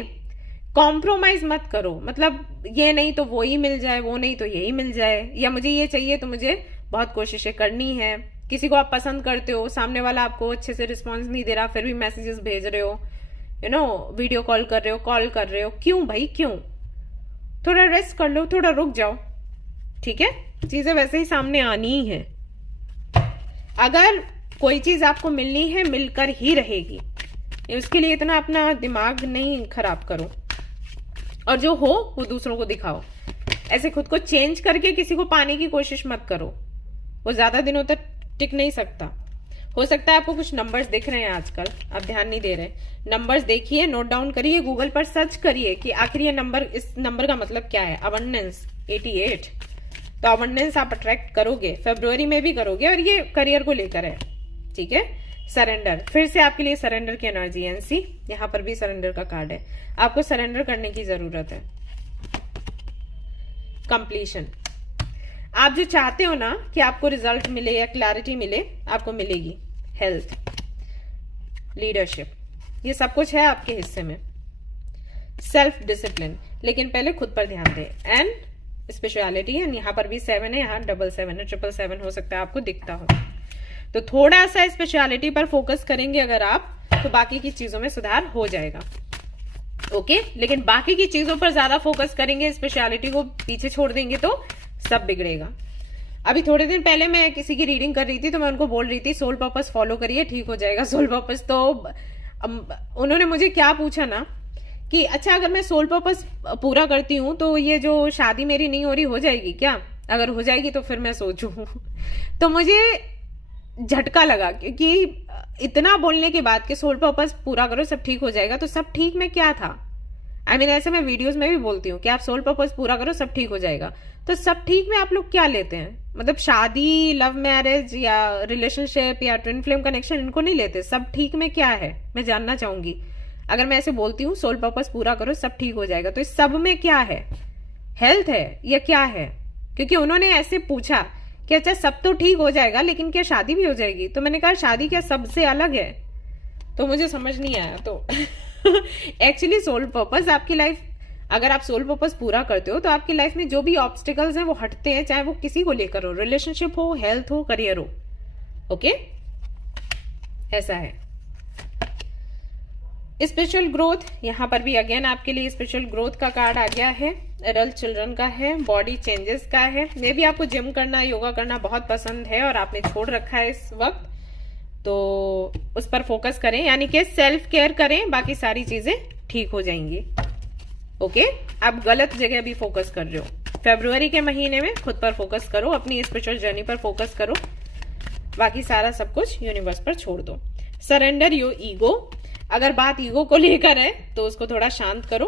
कॉम्प्रोमाइज मत करो, मतलब ये नहीं तो वो ही मिल जाए, वो नहीं तो यही मिल जाए, या मुझे ये चाहिए तो मुझे बहुत कोशिशें करनी है। किसी को आप पसंद करते हो, सामने वाला आपको अच्छे से रिस्पॉन्स नहीं दे रहा, फिर भी मैसेजेस भेज रहे हो, वीडियो कॉल कर रहे हो, क्यों भाई क्यों? थोड़ा रेस्ट कर लो, थोड़ा रुक जाओ, ठीक है। चीजें वैसे ही सामने आनी ही है। अगर कोई चीज आपको मिलनी है, मिलकर ही रहेगी, उसके लिए इतना अपना दिमाग नहीं खराब करो, और जो हो वो दूसरों को दिखाओ। ऐसे खुद को चेंज करके किसी को पाने की कोशिश मत करो, वो ज्यादा दिनों तक टिक नहीं सकता। हो सकता है आपको कुछ नंबर्स दिख रहे हैं आजकल, आप ध्यान नहीं दे रहे। नंबर्स देखिए, नोट डाउन करिए, गूगल पर सर्च करिए कि आखिर ये नंबर, इस नंबर का मतलब क्या है। अबंडेंस 88, तो अबंडेंस आप अट्रैक्ट करोगे, फेब्रुवरी में भी करोगे, और ये करियर को लेकर है, ठीक है। सरेंडर, फिर से आपके लिए सरेंडर की एनर्जी। एनसी, यहाँ पर भी सरेंडर का कार्ड है, आपको सरेंडर करने की जरूरत है। कंप्लीशन, आप जो चाहते हो ना कि आपको रिजल्ट मिले या क्लैरिटी मिले, आपको मिलेगी। हेल्थ, लीडरशिप, ये सब कुछ है आपके हिस्से में। सेल्फ डिसिप्लिन, लेकिन पहले खुद पर ध्यान दें। एंड स्पेशलिटी है, यहाँ पर भी 7 है, यहाँ 777 है, 777 हो सकता है आपको दिखता हो। तो थोड़ा सा स्पेशलिटी पर फोकस करेंगे अगर आप, तो बाकी की चीजों में सुधार हो जाएगा। ओके लेकिन बाकी की चीजों पर ज्यादा फोकस करेंगे, स्पेशलिटी को पीछे छोड़ देंगे तो सब बिगड़ेगा। अभी थोड़े दिन पहले मैं किसी की रीडिंग कर रही थी तो मैं उनको बोल रही थी सोल पर्पस फॉलो करिए, ठीक हो जाएगा सोल पर्पस। तो उन्होंने मुझे क्या पूछा ना कि अच्छा अगर मैं सोल पर्पस पूरा करती हूँ तो ये जो शादी मेरी नहीं हो रही हो जाएगी क्या? अगर हो जाएगी तो फिर मैं सोचूं। तो मुझे झटका लगा क्योंकि इतना बोलने के बाद कि सोल पर्पस पूरा करो सब ठीक हो जाएगा, तो सब ठीक में क्या था? ऐसे मैं वीडियोस में भी बोलती हूँ कि आप सोल पर्पस पूरा करो सब ठीक हो जाएगा, तो सब ठीक में आप लोग क्या लेते हैं? मतलब शादी, लव मैरिज या रिलेशनशिप या ट्विन फ्लेम कनेक्शन, इनको नहीं लेते। सब ठीक में क्या है मैं जानना चाहूंगी। अगर मैं ऐसे बोलती हूँ सोल पर्पस पूरा करो सब ठीक हो जाएगा, तो इस सब में क्या है? हेल्थ है या क्या है? क्योंकि उन्होंने ऐसे पूछा कि अच्छा सब तो ठीक हो जाएगा लेकिन क्या शादी भी हो जाएगी? तो मैंने कहा शादी क्या सबसे अलग है? तो मुझे समझ नहीं आया। तो एक्चुअली सोल पर्पस आपकी लाइफ, अगर आप सोल पर्पस पूरा करते हो तो आपकी लाइफ में जो भी ऑब्स्टिकल्स हैं वो हटते हैं, चाहे वो किसी को लेकर हो, रिलेशनशिप हो, हेल्थ हो, करियर हो। ओके ऐसा है। स्पिरिचुअल ग्रोथ, यहाँ पर भी अगेन आपके लिए स्पिरिचुअल ग्रोथ का कार्ड आ गया है, एडल्ट चिल्ड्रन का है, बॉडी चेंजेस का है। मे भी आपको जिम करना, योगा करना बहुत पसंद है और आपने छोड़ रखा है इस वक्त, तो उस पर फोकस करें, यानी कि सेल्फ केयर करें, बाकी सारी चीजें ठीक हो जाएंगी। ओके आप गलत जगह भी फोकस कर रहे हो। फरवरी के महीने में खुद पर फोकस करो, अपनी स्पिरिचुअल जर्नी पर फोकस करो, बाकी सारा सब कुछ यूनिवर्स पर छोड़ दो। Surrender your ego. अगर बात ईगो को लेकर है तो उसको थोड़ा शांत करो।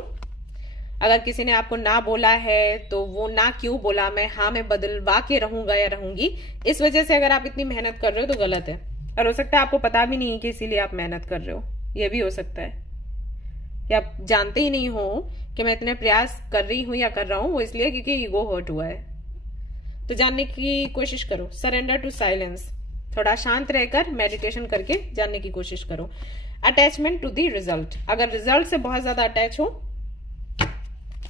अगर किसी ने आपको ना बोला है तो वो ना क्यों बोला, मैं हाँ में बदलवा के रहूंगा या रहूंगी, इस वजह से अगर आप इतनी मेहनत कर रहे हो तो गलत है। और हो सकता है आपको पता भी नहीं है कि इसीलिए आप मेहनत कर रहे हो, ये भी हो सकता है कि आप जानते ही नहीं हो कि मैं इतने प्रयास कर रही हूं या कर रहा हूं वो इसलिए क्योंकि ईगो हर्ट हुआ है। तो जानने की कोशिश करो। सरेंडर टू साइलेंस, थोड़ा शांत रहकर मेडिटेशन करके जानने की कोशिश करो। अटैचमेंट टू दी रिजल्ट, अगर रिजल्ट से बहुत ज्यादा अटैच हो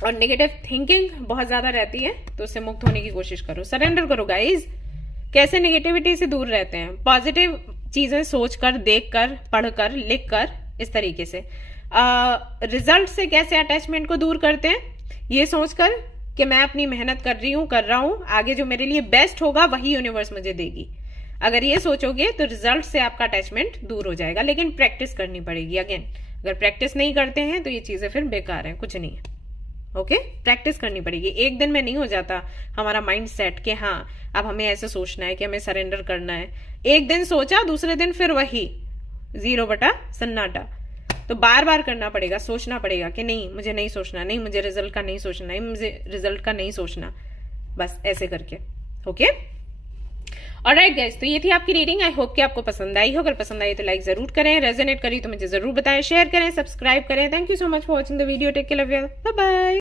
और नेगेटिव थिंकिंग बहुत ज्यादा रहती है तो उससे मुक्त होने की कोशिश करो। सरेंडर करो गाइज। कैसे नेगेटिविटी से दूर रहते हैं? पॉजिटिव चीजें सोचकर, देखकर, पढ़कर, लिखकर, इस तरीके से। रिजल्ट से कैसे अटैचमेंट को दूर करते हैं? ये सोचकर कि मैं अपनी मेहनत कर रही हूं, कर रहा हूं, आगे जो मेरे लिए बेस्ट होगा वही यूनिवर्स मुझे देगी। अगर ये सोचोगे तो रिजल्ट से आपका अटैचमेंट दूर हो जाएगा, लेकिन प्रैक्टिस करनी पड़ेगी। अगेन अगर प्रैक्टिस नहीं करते हैं तो ये चीजें फिर बेकार हैं, कुछ नहीं है। ओके प्रैक्टिस करनी पड़ेगी। एक दिन में नहीं हो जाता हमारा माइंड सेट कि हाँ अब हमें ऐसे सोचना है कि हमें सरेंडर करना है। एक दिन सोचा, दूसरे दिन फिर वही 0 बटा सन्नाटा। तो बार बार करना पड़ेगा, सोचना पड़ेगा कि नहीं मुझे नहीं सोचना, नहीं मुझे रिजल्ट का नहीं सोचना, नहीं मुझे रिजल्ट का नहीं सोचना, बस ऐसे करके। ओके ऑलराइट गाइस, तो ये थी आपकी रीडिंग। आई होप कि आपको पसंद आई हो। अगर पसंद आई तो लाइक जरूर करें, रेजोनेट करी तो मुझे जरूर बताएं, शेयर करें, सब्सक्राइब करें। Thank you so much for watching the video. Take care, love you, bye bye.